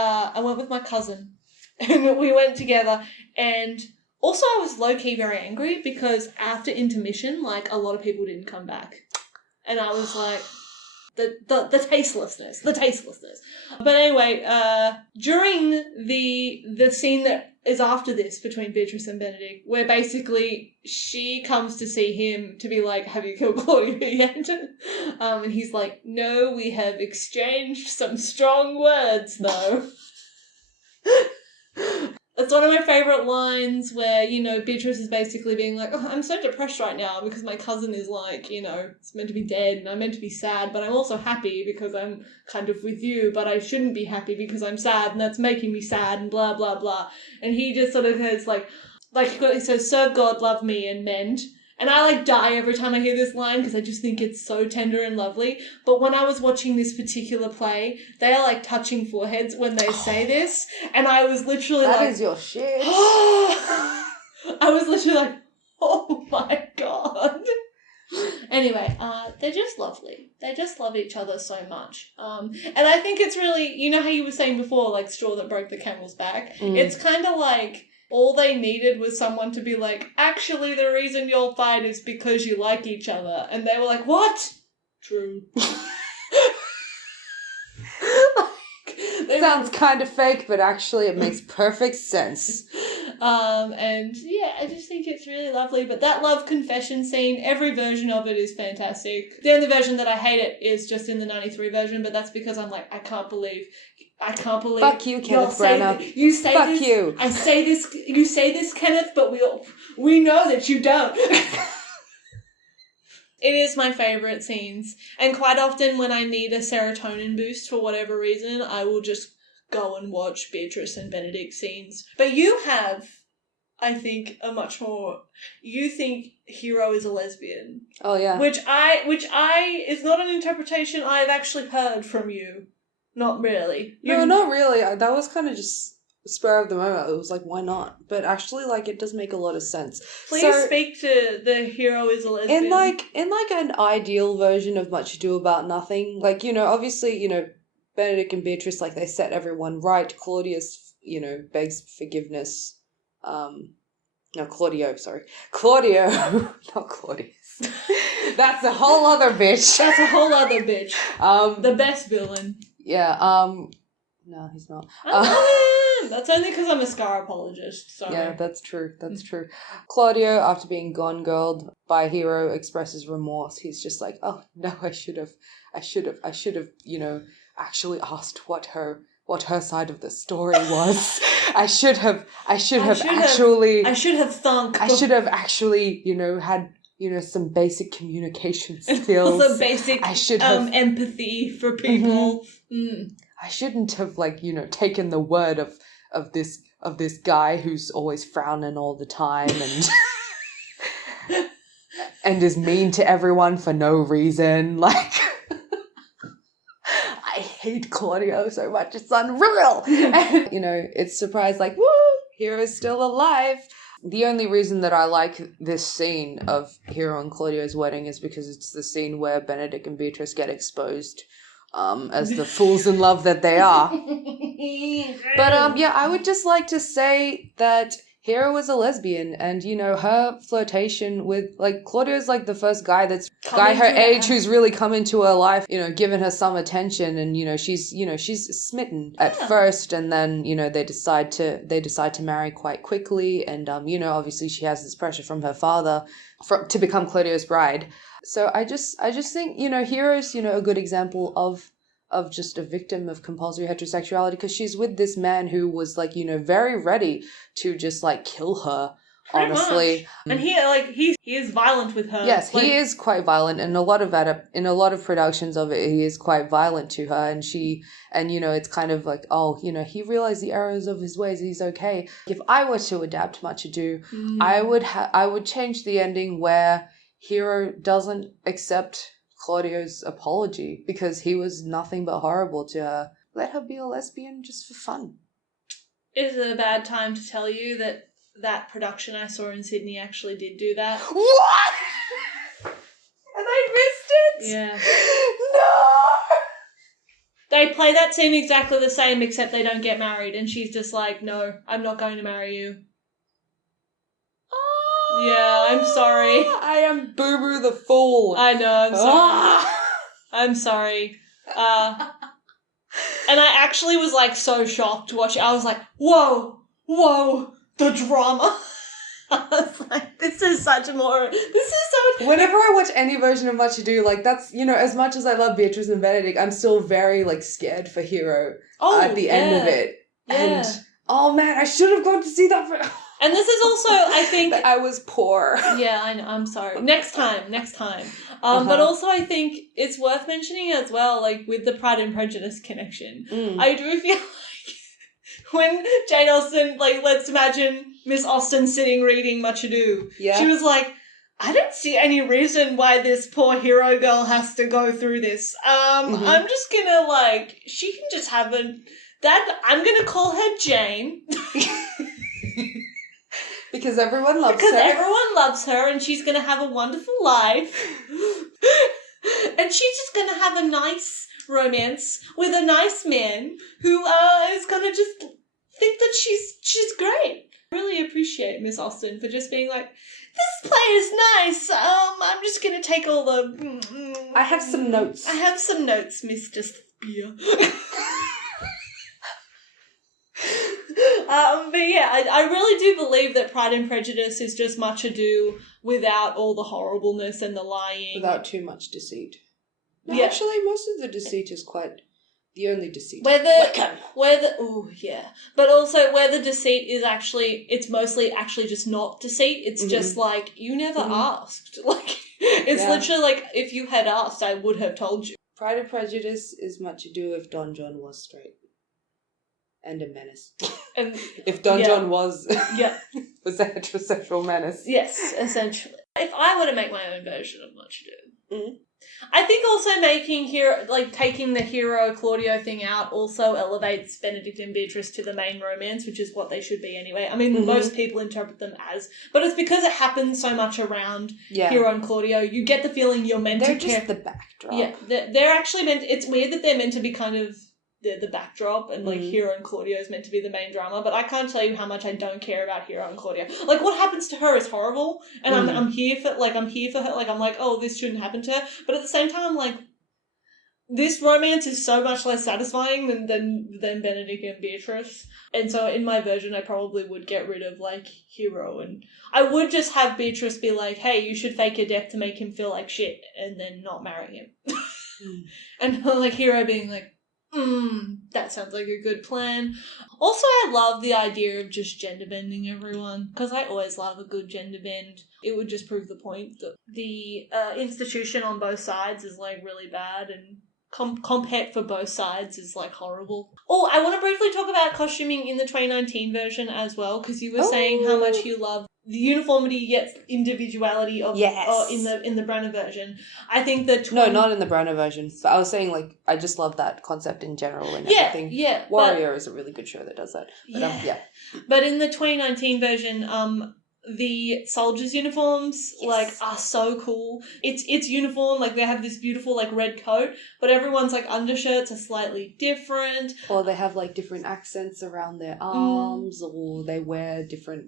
cousin, and we went together. And also, I was low key very angry because after intermission, like a lot of people didn't come back, and I was like. The tastelessness. But anyway, during the scene that is after this between Beatrice and Benedict, where basically she comes to see him to be like, have you killed Claudia yet? And he's like, no, we have exchanged some strong words, though. It's one of my favourite lines where, you know, Beatrice is basically being like, oh, I'm so depressed right now because my cousin is like, you know, it's meant to be dead and I'm meant to be sad, but I'm also happy because I'm kind of with you, but I shouldn't be happy because I'm sad and that's making me sad and blah, blah, blah. And he just sort of has like he says, serve God, love me and mend. And I like die every time I hear this line because I just think it's so tender and lovely. But when I was watching this particular play, they are like touching foreheads when they say this. And I was literally that is your shit. I was literally like, oh my God. Anyway, they're just lovely. They just love each other so much. And I think it's really, you know how you were saying before, like straw that broke the camel's back? It's kind of like all they needed was someone to be like, actually the reason you'll fight is because you like each other. And they were like, what? True. Sounds kind of fake, but actually it makes perfect sense. And yeah, I just think it's really lovely. But that love confession scene, every version of it is fantastic. The only version that I hate it is just in the 93 version, but that's because I'm like, I can't believe. Fuck you, Kenneth Branagh. You say Fuck this. you. I say this. You say this, Kenneth, but we know that you don't. It is my favourite scenes. And quite often when I need a serotonin boost for whatever reason, I will just go and watch Beatrice and Benedict scenes. But you have, I think, a much more... You think Hero is a lesbian. Oh, yeah. Which I is not an interpretation I've actually heard from you. Not really. No, not really. That was kind of just spur of the moment. It was like, why not? But actually, like, it does make a lot of sense. Please speak to the Hero is a lesbian. In like an ideal version of Much Ado About Nothing, like, you know, obviously, you know, Benedict and Beatrice, like, they set everyone right. Claudius, you know, begs forgiveness. No, Claudio, sorry. Claudio, not Claudius. That's a whole other bitch. That's a whole other bitch. The best villain. Yeah, no, he's not. I love him! That's only because I'm a Scar apologist, sorry. Yeah, that's true, that's true. Claudio, after being gone girled by Hero, expresses remorse. He's just like, oh, no, I should have, you know, actually asked what her side of the story was. I should have actually, you know, had, you know, some basic communication skills. Also basic empathy for people. Mm. I shouldn't have, like, you know, taken the word of this guy who's always frowning all the time and and is mean to everyone for no reason. Like, I hate Claudio so much, it's unreal. And, you know, it's surprised, like, woo, Hero's still alive. The only reason that I like this scene of Hero and Claudio's wedding is because it's the scene where Benedict and Beatrice get exposed as the fools in love that they are. But yeah, I would just like to say that Hero is a lesbian, and, you know, her flirtation with, like, Claudio's like the first guy her age who's really come into her life, you know, given her some attention, and, you know, she's smitten at first, and then, you know, they decide to marry quite quickly, and you know, obviously she has this pressure from her father to become Claudio's bride. So I just think, you know, Hero's, you know, a good example of just a victim of compulsory heterosexuality, because she's with this man who was, like, you know, very ready to just, like, kill her. Pretty honestly much. And he is violent with her. Yes, like, he is quite violent, and in a lot of productions of it, he is quite violent to her, and you know, it's kind of like, oh, you know, he realized the errors of his ways, he's okay. If I were to adapt Much Ado, I would change the ending where Hero doesn't accept Claudio's apology because he was nothing but horrible to her. Let her be a lesbian just for fun. Is it a bad time to tell you that production I saw in Sydney actually did do that? What? And I missed it? Yeah. No! They play that scene exactly the same, except they don't get married, and she's just like, no, I'm not going to marry you. Yeah, I'm sorry. I am Boo Boo the Fool. I know, I'm sorry. I'm sorry. And I actually was, like, so shocked watching. I was like, whoa, the drama. I was like, this is so... Whenever I watch any version of Much Ado, like, that's, you know, as much as I love Beatrice and Benedict, I'm still very, like, scared for Hero at the end of it. Yeah. And, oh man, I should have gone to see that for... And this is also, I think... I was poor. Yeah, I know, I'm sorry. Next time. But also I think it's worth mentioning as well, like, with the Pride and Prejudice connection. I do feel like when Jane Austen, like, let's imagine Miss Austen sitting reading Much Ado. Yeah. She was like, I don't see any reason why this poor hero girl has to go through this. I'm just gonna, like, she can just have I'm gonna call her Jane. Because everyone loves Because her. everyone loves her and she's going to have a wonderful life. And she's just going to have a nice romance with a nice man who is going to just think that she's great. I really appreciate Miss Austen for just being like, this play is nice. I'm just going to take all the... I have some notes. I have some notes, Mr. Spear. But yeah, I really do believe that Pride and Prejudice is just Much Ado without all the horribleness and the lying. Without too much deceit. No, Yeah. actually, most of the deceit is quite the only deceit. But also where the deceit is actually, it's mostly actually just not deceit. It's just like, you never asked. Like, it's literally like, if you had asked, I would have told you. Pride and Prejudice is Much Ado if Don John was straight. And a menace. And if Don John was was a heterosexual menace. Yes, essentially. If I were to make my own version of Much Ado, I think also taking the hero Claudio thing out also elevates Benedict and Beatrice to the main romance, which is what they should be anyway. I mean, most people interpret them as, but it's because it happens so much around Hero and Claudio. You get the feeling you're meant they're to care. just the backdrop. Yeah, they're actually meant. It's weird that they're meant to be kind of the backdrop, and like Hero and Claudio is meant to be the main drama, but I can't tell you how much I don't care about Hero and Claudio. Like, what happens to her is horrible, and I'm here for her. Like, I'm like, oh, this shouldn't happen to her, but at the same time, I'm like, this romance is so much less satisfying than Benedict and Beatrice, and so in my version, I probably would get rid of like Hero, and I would just have Beatrice be like, hey, you should fake your death to make him feel like shit, and then not marry him, and like Hero being like, that sounds like a good plan. Also, I love the idea of just gender bending everyone, because I always love a good gender bend. It would just prove the point that the institution on both sides is like really bad, and compet for both sides is like horrible. Oh, I want to briefly talk about costuming in the 2019 version as well, because you were saying how much you love the uniformity yet individuality of in the Branagh version. I think that no, not in the Branagh version. But I was saying, like, I just love that concept in general and everything. Yeah, Warrior is a really good show that does that. But, But in the 2019 version, the soldiers' uniforms are so cool. It's uniform, like they have this beautiful like red coat, but everyone's like undershirts are slightly different. Or they have like different accents around their arms, or they wear different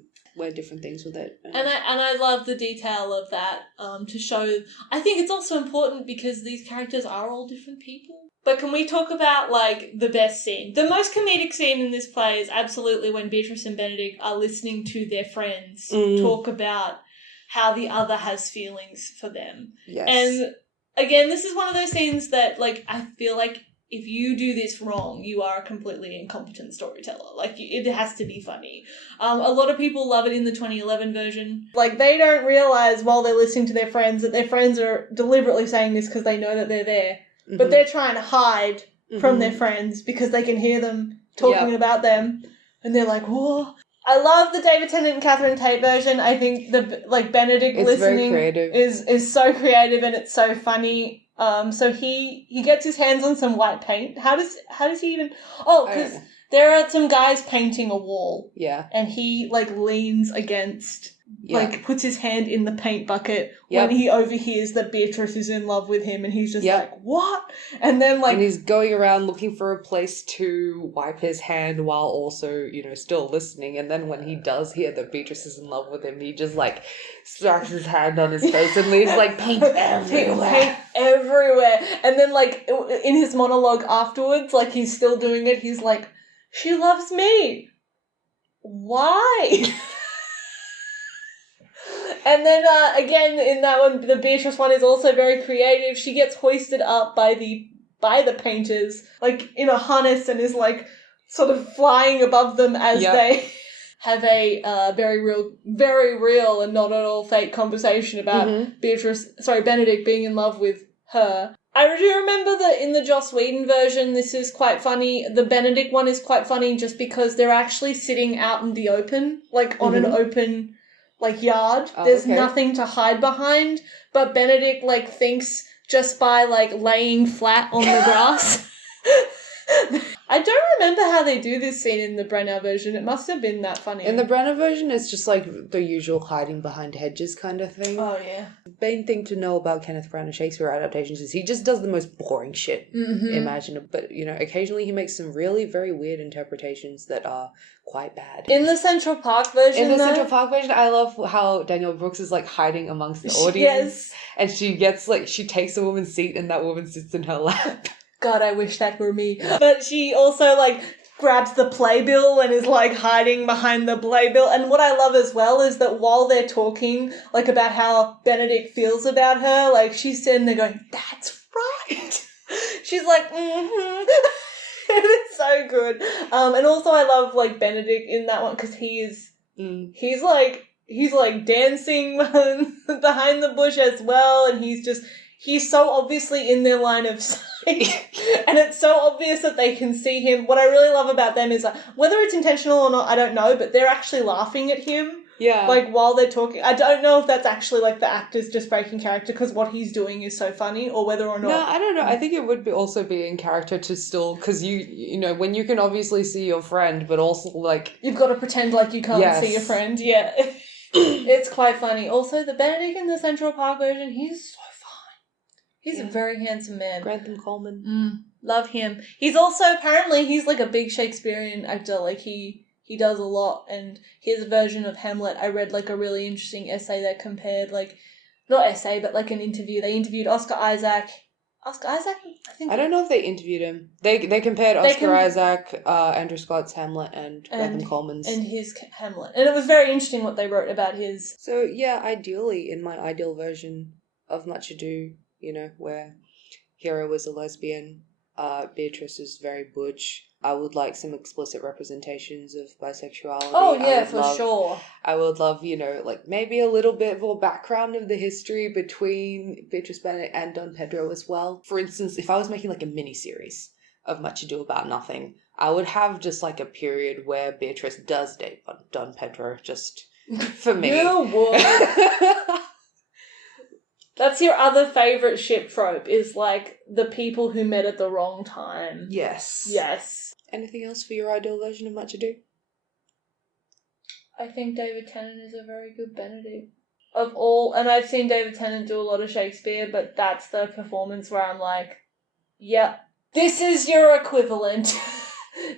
things with it. And I love the detail of that, to show. I think it's also important because these characters are all different people. But can we talk about, like, the best scene? The most comedic scene in this play is absolutely when Beatrice and Benedict are listening to their friends talk about how the other has feelings for them. Yes. And, again, this is one of those scenes that, like, I feel like if you do this wrong, you are a completely incompetent storyteller. Like, it has to be funny. A lot of people love it in the 2011 version. Like, they don't realise while they're listening to their friends that their friends are deliberately saying this because they know that they're there. But they're trying to hide from their friends because they can hear them talking about them. And they're like, whoa. I love the David Tennant and Catherine Tate version. I think Benedict it's listening very creative. is so creative and it's so funny. So he gets his hands on some white paint. How does he even... Oh, because there are some guys painting a wall. Yeah. And he, like, leans against... Like, puts his hand in the paint bucket when he overhears that Beatrice is in love with him, and he's just like, what? And then, like... And he's going around looking for a place to wipe his hand while also, still listening, and then when he does hear that Beatrice is in love with him, he just, like, slaps his hand on his face and leaves, like, paint everywhere. Paint everywhere. And then, like, in his monologue afterwards, like, he's still doing it, he's like, she loves me. Why? And then, again, in that one, the Beatrice one is also very creative. She gets hoisted up by the painters, like, in a harness and is, like, sort of flying above them as they have a very real and not at all fake conversation about Benedict being in love with her. I do remember that in the Joss Whedon version, this is quite funny. The Benedict one is quite funny just because they're actually sitting out in the open, like, on an open... like, yard. There's nothing to hide behind. But Benedict, like, thinks just by, like, laying flat on the grass. I don't remember how they do this scene in the Brenner version. It must have been that funny. In the Brenner version, it's just like the usual hiding behind hedges kind of thing. Oh, yeah. The main thing to know about Kenneth Branagh's Shakespeare adaptations is he just does the most boring shit imaginable. But, occasionally he makes some really very weird interpretations that are quite bad. In the Central Park version, Central Park version, I love how Danielle Brooks is, like, hiding amongst the audience. Yes. And she gets, like, she takes a woman's seat and that woman sits in her lap. God, I wish that were me. But she also, like, grabs the playbill and is, like, hiding behind the playbill. And what I love as well is that while they're talking, like, about how Benedict feels about her, like, she's sitting there going, that's right. She's like, It's so good. And also I love, like, Benedict in that one because he's like dancing behind the bush as well, and he's so obviously in their line of sight. And it's so obvious that they can see him. What I really love about them is, whether it's intentional or not, I don't know, but they're actually laughing at him. Yeah. Like, while they're talking. I don't know if that's actually, like, the actors just breaking character because what he's doing is so funny, or whether or not... No, I don't know. I think it would also be in character to still... Because when you can obviously see your friend, but also, like... You've got to pretend like you can't see your friend. Yeah. It's quite funny. Also, the Benedict in the Central Park version, he's so fine. He's a very handsome man. Grantham Coleman. Love him. He's also, apparently, he's, like, a big Shakespearean actor. Like, he does a lot, and his version of Hamlet, I read, like, a really interesting essay that compared, like, not essay, but, like, an interview. They interviewed Oscar Isaac, I think. I don't know if they interviewed him. They compared Oscar Isaac, Andrew Scott's Hamlet, and Grantham Coleman's. And his Hamlet. And it was very interesting what they wrote about his. So, yeah, ideally, in my ideal version of Much Ado, where Hero was a lesbian, Beatrice is very butch. I would like some explicit representations of bisexuality. Oh, yeah, sure. I would love, like maybe a little bit of a background of the history between Beatrice Bennet and Don Pedro as well. For instance, if I was making like a miniseries of Much Ado About Nothing, I would have just like a period where Beatrice does date Don Pedro, just for me. You would. That's your other favourite ship trope, is, like, the people who met at the wrong time. Yes. Yes. Anything else for your ideal version of Much Ado? I think David Tennant is a very good Benedict. Of all, and I've seen David Tennant do a lot of Shakespeare, but that's the performance where I'm like, yep, this is your equivalent.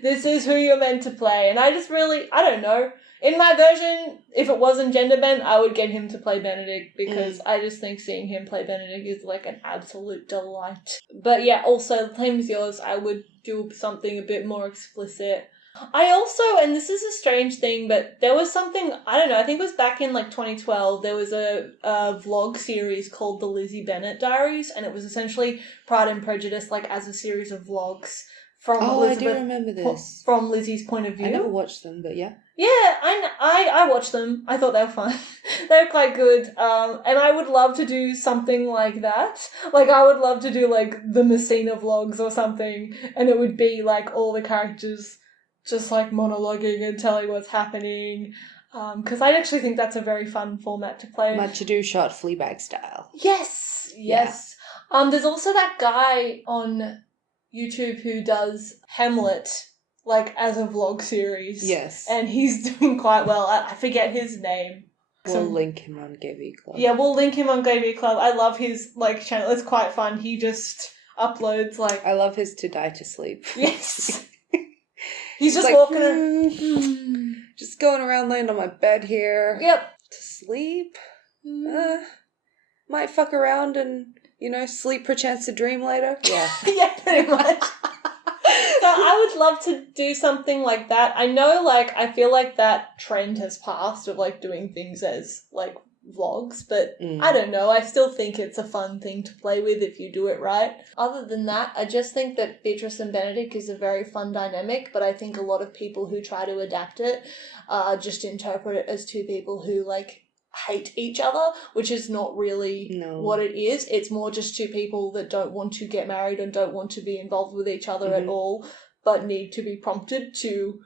This is who you're meant to play. And I don't know. In my version, if it wasn't gender bent, I would get him to play Benedict because I just think seeing him play Benedict is like an absolute delight. But yeah, also, the same as yours, I would do something a bit more explicit. I also, and this is a strange thing, but there was something, I don't know, I think it was back in like 2012, there was a vlog series called The Lizzie Bennet Diaries, and it was essentially Pride and Prejudice, like as a series of vlogs. I do remember this. From Lizzie's point of view. I never watched them, but yeah. Yeah, I watched them. I thought they were fun. They were quite good. And I would love to do something like that. Like, I would love to do, like, the Messina vlogs or something, and it would be, like, all the characters just, like, monologuing and telling what's happening. Because I actually think that's a very fun format to play. Much Ado shot Fleabag style. Yes. Yeah. There's also that guy on YouTube who does Hamlet, like, as a vlog series. Yes. And he's doing quite well. I forget his name. We'll link him on GayV Club. Yeah, we'll link him on GayV Club. I love his, like, channel. It's quite fun. He just uploads, like... I love his To Die to Sleep. Yes. He's just like, walking around. Just going around laying on my bed here. Yep. To sleep. Might fuck around and... sleep perchance to dream later. Yeah. Yeah, pretty much. So I would love to do something like that. I know, like, I feel like that trend has passed of, like, doing things as, like, vlogs, but I don't know. I still think it's a fun thing to play with if you do it right. Other than that, I just think that Beatrice and Benedict is a very fun dynamic, but I think a lot of people who try to adapt it just interpret it as two people who, like, hate each other, which is not really what it is. It's more just two people that don't want to get married and don't want to be involved with each other at all, but need to be prompted to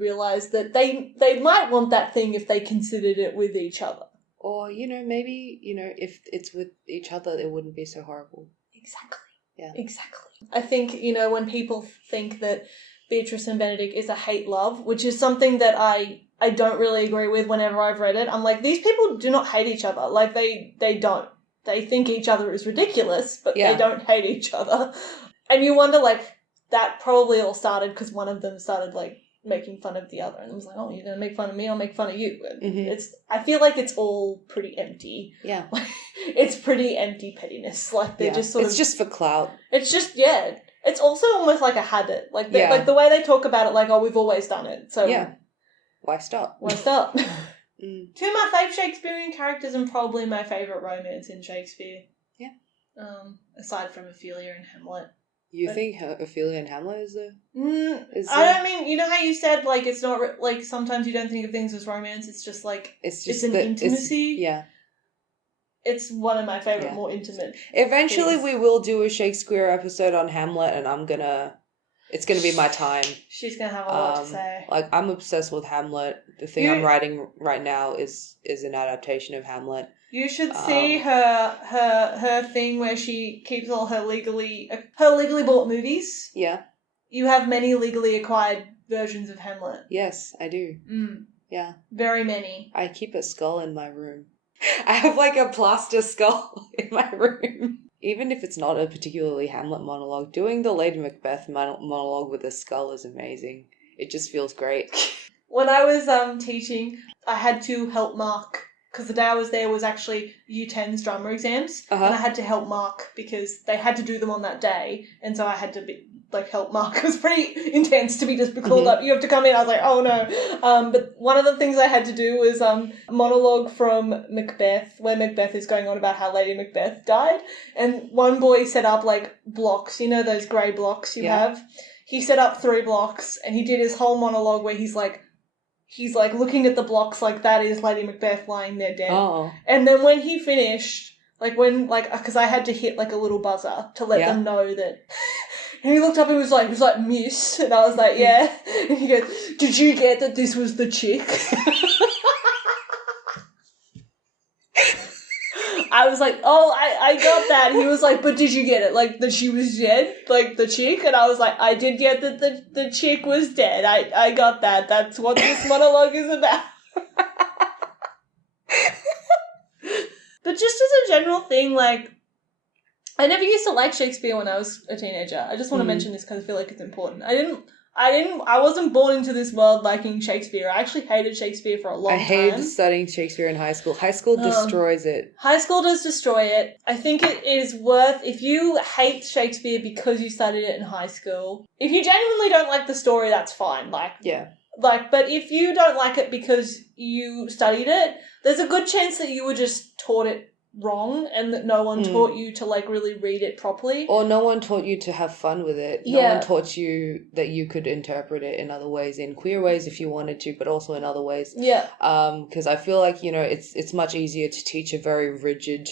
realise that they might want that thing if they considered it with each other. Or, maybe, if it's with each other, it wouldn't be so horrible. Exactly. Yeah. Exactly. I think, when people think that Beatrice and Benedict is a hate-love, which is something that I don't really agree with whenever I've read it. I'm like, these people do not hate each other. Like, they don't. They think each other is ridiculous, but they don't hate each other. And you wonder, like, that probably all started because one of them started, like, making fun of the other. And it was like, oh, you're going to make fun of me, I'll make fun of you. And I feel like it's all pretty empty. Yeah. Like, it's pretty empty pettiness. Like, they're just sort of... It's just for clout. It's just, it's also almost like a habit. Like, like the way they talk about it, like, oh, we've always done it. So why stop? Why stop? Two of my favourite Shakespearean characters and probably my favourite romance in Shakespeare. Yeah. Aside from Ophelia and Hamlet. You think Ophelia and Hamlet is there? I don't mean, you know how you said, like, it's not, like, sometimes you don't think of things as romance, it's just, like, it's an intimacy. It's one of my favourite, more intimate Eventually things. we will do a Shakespeare episode on Hamlet, and it's gonna be my time. She's gonna have a lot to say. Like, I'm obsessed with Hamlet. The thing I'm writing right now is an adaptation of Hamlet. You should see her thing where she keeps all her legally bought movies. Yeah. You have many legally acquired versions of Hamlet. Yes, I do. Yeah. Very many. I keep a skull in my room. I have, like, a plaster skull in my room. Even if it's not a particularly Hamlet monologue, doing the Lady Macbeth monologue with a skull is amazing. It just feels great. When I was teaching, I had to help Mark, because the day I was there was actually U10's drama exams, and I had to help Mark because they had to do them on that day, and so I had to help Mark. It was pretty intense to be just called up. You have to come in. I was like, oh no. But one of the things I had to do was a monologue from Macbeth, where Macbeth is going on about how Lady Macbeth died. And one boy set up, like, blocks, you know, those grey blocks you have? He set up 3 blocks, and he did his whole monologue where he's looking at the blocks like that is Lady Macbeth lying there dead. Oh. And then when he finished, because I had to hit, like, a little buzzer to let them know that... And he looked up and was like, miss. And I was like, yeah. And he goes, did you get that this was the chick? I was like, oh, I got that. And he was like, but did you get it? Like, that she was dead? Like, the chick? And I was like, I did get that the chick was dead. I got that. That's what this monologue is about. But just as a general thing, like, I never used to like Shakespeare when I was a teenager. I just want to mention this because I feel like it's important. I wasn't born into this world liking Shakespeare. I actually hated Shakespeare for a long time. I hated studying Shakespeare in high school. High school destroys it. High school does destroy it. I think it is worth, if you hate Shakespeare because you studied it in high school, if you genuinely don't like the story, that's fine. But if you don't like it because you studied it, there's a good chance that you were just taught it wrong and that no one taught you to, like, really read it properly. Or no one taught you to have fun with it. No one taught you that you could interpret it in other ways, in queer ways if you wanted to, but also in other ways. Yeah. Because I feel like, it's much easier to teach a very rigid,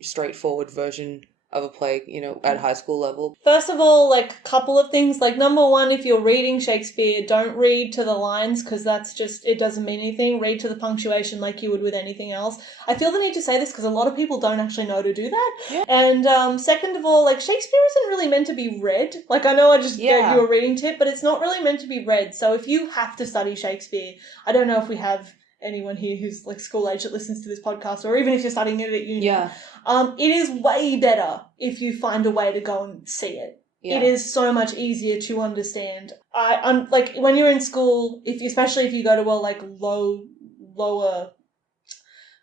straightforward version of a play, at high school level. First of all, like, a couple of things. Like, number one, if you're reading Shakespeare, don't read to the lines because that's just, it doesn't mean anything. Read to the punctuation like you would with anything else. I feel the need to say this because a lot of people don't actually know to do that. Yeah. And second of all, like, Shakespeare isn't really meant to be read. Like, I know I just gave you a reading tip, but it's not really meant to be read. So if you have to study Shakespeare, I don't know if we have anyone here who's, like, school age that listens to this podcast, or even if you're studying it at uni. Yeah. It is way better if you find a way to go and see it. Yeah. It is so much easier to understand. Like, when you're in school, especially if you go to a, like, lower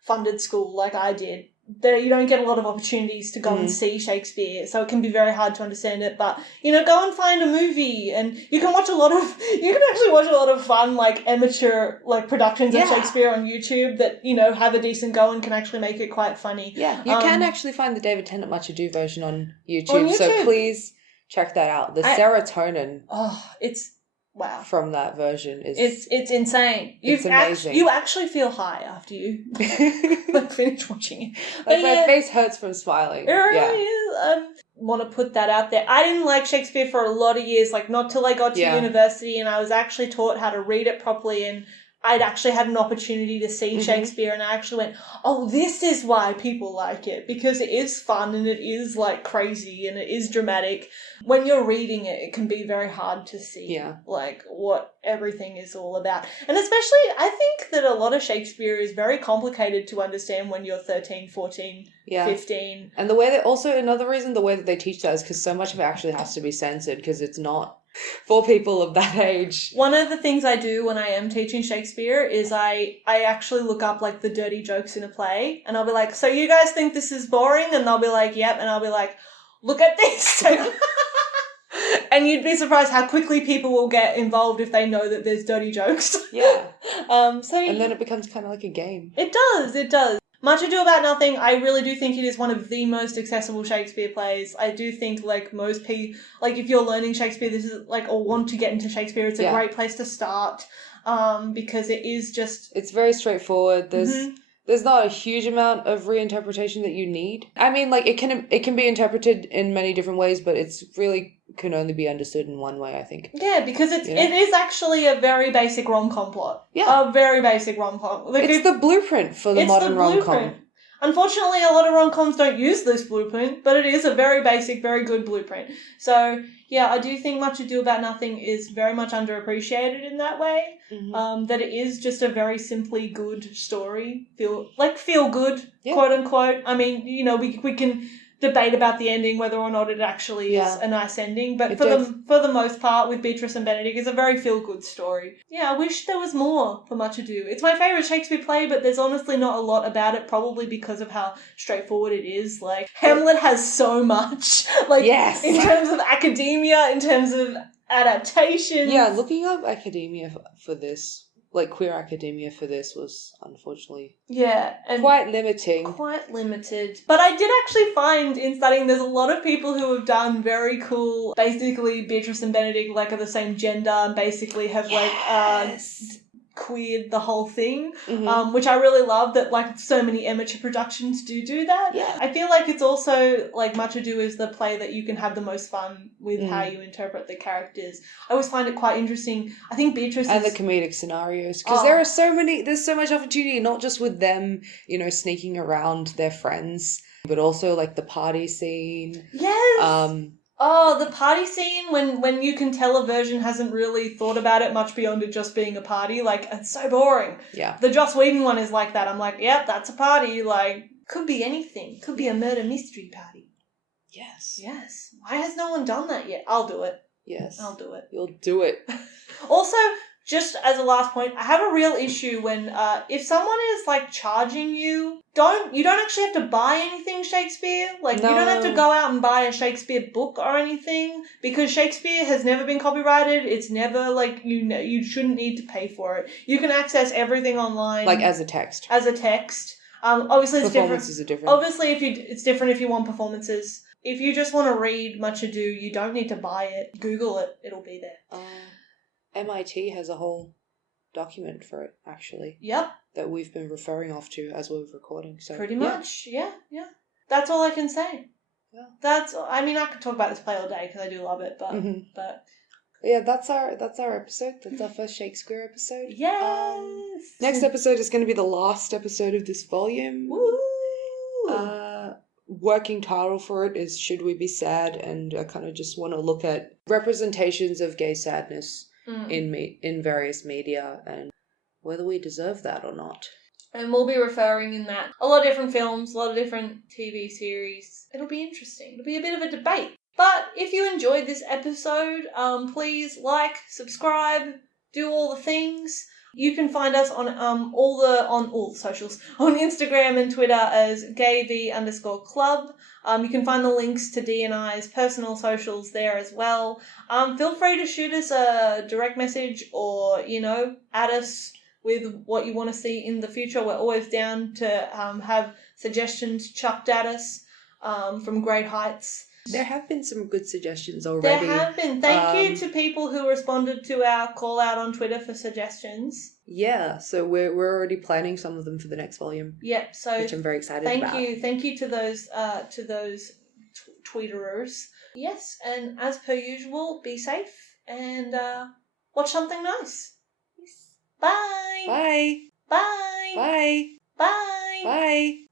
funded school like I did, you don't get a lot of opportunities to go and see Shakespeare, so it can be very hard to understand it. But, go and find a movie, and you can actually watch a lot of fun, like, amateur, like, productions of Shakespeare on YouTube that, have a decent go and can actually make it quite funny. Yeah, you can actually find the David Tennant Much Ado version on YouTube, so please check that out. The serotonin. Oh, it's... Wow. From that version is... It's insane. It's amazing. You actually feel high after you finish watching it. Like, my face hurts from smiling. It really is. Want to put that out there. I didn't like Shakespeare for a lot of years, like, not till I got to university, and I was actually taught how to read it properly, and I'd actually had an opportunity to see Shakespeare, and I actually went, oh, this is why people like it, because it is fun and it is like crazy and it is dramatic. When you're reading it, it can be very hard to see like what everything is all about. And especially, I think that a lot of Shakespeare is very complicated to understand when you're 13, 14, 15. And the way that, also another reason, the way that they teach that is because so much of it actually has to be censored because it's not for people of that age. One of the things I do when I am teaching Shakespeare is I actually look up like the dirty jokes in a play, and I'll be like, so you guys think this is boring? And they'll be like, yep. And I'll be like, look at this. And you'd be surprised how quickly people will get involved if they know that there's dirty jokes. Yeah. And then it becomes kind of like a game. It does. Much Ado About Nothing, I really do think it is one of the most accessible Shakespeare plays. I do think, like, most people, like, if you're learning Shakespeare, this is, like, or want to get into Shakespeare, it's a great place to start, because it is just... It's very straightforward. There's not a huge amount of reinterpretation that you need. I mean, like, it can be interpreted in many different ways, but it's really can only be understood in one way, I think. Yeah, because it is actually a very basic rom-com plot. Yeah. A very basic rom-com. Like, it's the blueprint for the modern rom-com. Unfortunately, a lot of rom-coms don't use this blueprint, but it is a very basic, very good blueprint. So, yeah, I do think Much Ado About Nothing is very much underappreciated in that way. That it is just a very simply good story. Feel good, quote unquote. I mean, you know, we can debate about the ending, whether or not it actually is a nice ending, but for the most part, with Beatrice and Benedict, it's a very feel-good story. Yeah, I wish there was more for Much Ado. It's my favourite Shakespeare play, but there's honestly not a lot about it, probably because of how straightforward it is. Like, Hamlet has so much, like, in terms of academia, in terms of adaptations. Yeah, looking up academia for this, like queer academia for this, was unfortunately and quite limiting. Quite limited. But I did actually find in studying there's a lot of people who have done very cool, basically Beatrice and Benedict like are the same gender and basically have queered the whole thing, which I really love that like so many amateur productions do that. Yeah. I feel like it's also like Much Ado is the play that you can have the most fun with how you interpret the characters. I always find it quite interesting. I think Beatrice and the comedic scenarios, because there's so much opportunity, not just with them, you know, sneaking around their friends, but also like the party scene. Yes. The party scene when you can tell a version hasn't really thought about it much beyond it just being a party. Like, it's so boring. Yeah. The Joss Whedon one is like that. I'm like, yep, that's a party. Like, could be anything. Could be a murder mystery party. Yes. Why has no one done that yet? I'll do it. Yes. I'll do it. You'll do it. Also, just as a last point, I have a real issue when if someone is like charging you, you don't actually have to buy anything Shakespeare. Like, no. You don't have to go out and buy a Shakespeare book or anything, because Shakespeare has never been copyrighted. It's never like you shouldn't need to pay for it. You can access everything online, like as a text. Obviously it's different. Performances are different. Obviously, it's different if you want performances. If you just want to read Much Ado, you don't need to buy it. Google it; it'll be there. MIT has a whole document for it, actually. Yep. That we've been referring off to as we're recording. So pretty much, yeah. That's all I can say. Yeah. I mean, I could talk about this play all day because I do love it, but yeah, that's our episode. That's our first Shakespeare episode. Yes. Next episode is going to be the last episode of this volume. Woo! Working title for it is Should We Be Sad? And I kind of just want to look at representations of gay sadness in various media and whether we deserve that or not. And we'll be referring in that a lot of different films, a lot of different TV series. It'll be interesting. It'll be a bit of a debate. But if you enjoyed this episode, please like, subscribe, do all the things. You can find us on all the socials, on Instagram and Twitter as GayV_club. You can find the links to Deah and I's personal socials there as well. Feel free to shoot us a direct message or, add us with what you want to see in the future. We're always down to have suggestions chucked at us from great heights. There have been some good suggestions already. There have been. Thank you to people who responded to our call out on Twitter for suggestions. Yeah, so we're already planning some of them for the next volume. Yep. So which I'm very excited about. Thank you to those tweeterers. Yes, and as per usual, be safe and watch something nice. Bye. Bye. Bye. Bye. Bye. Bye.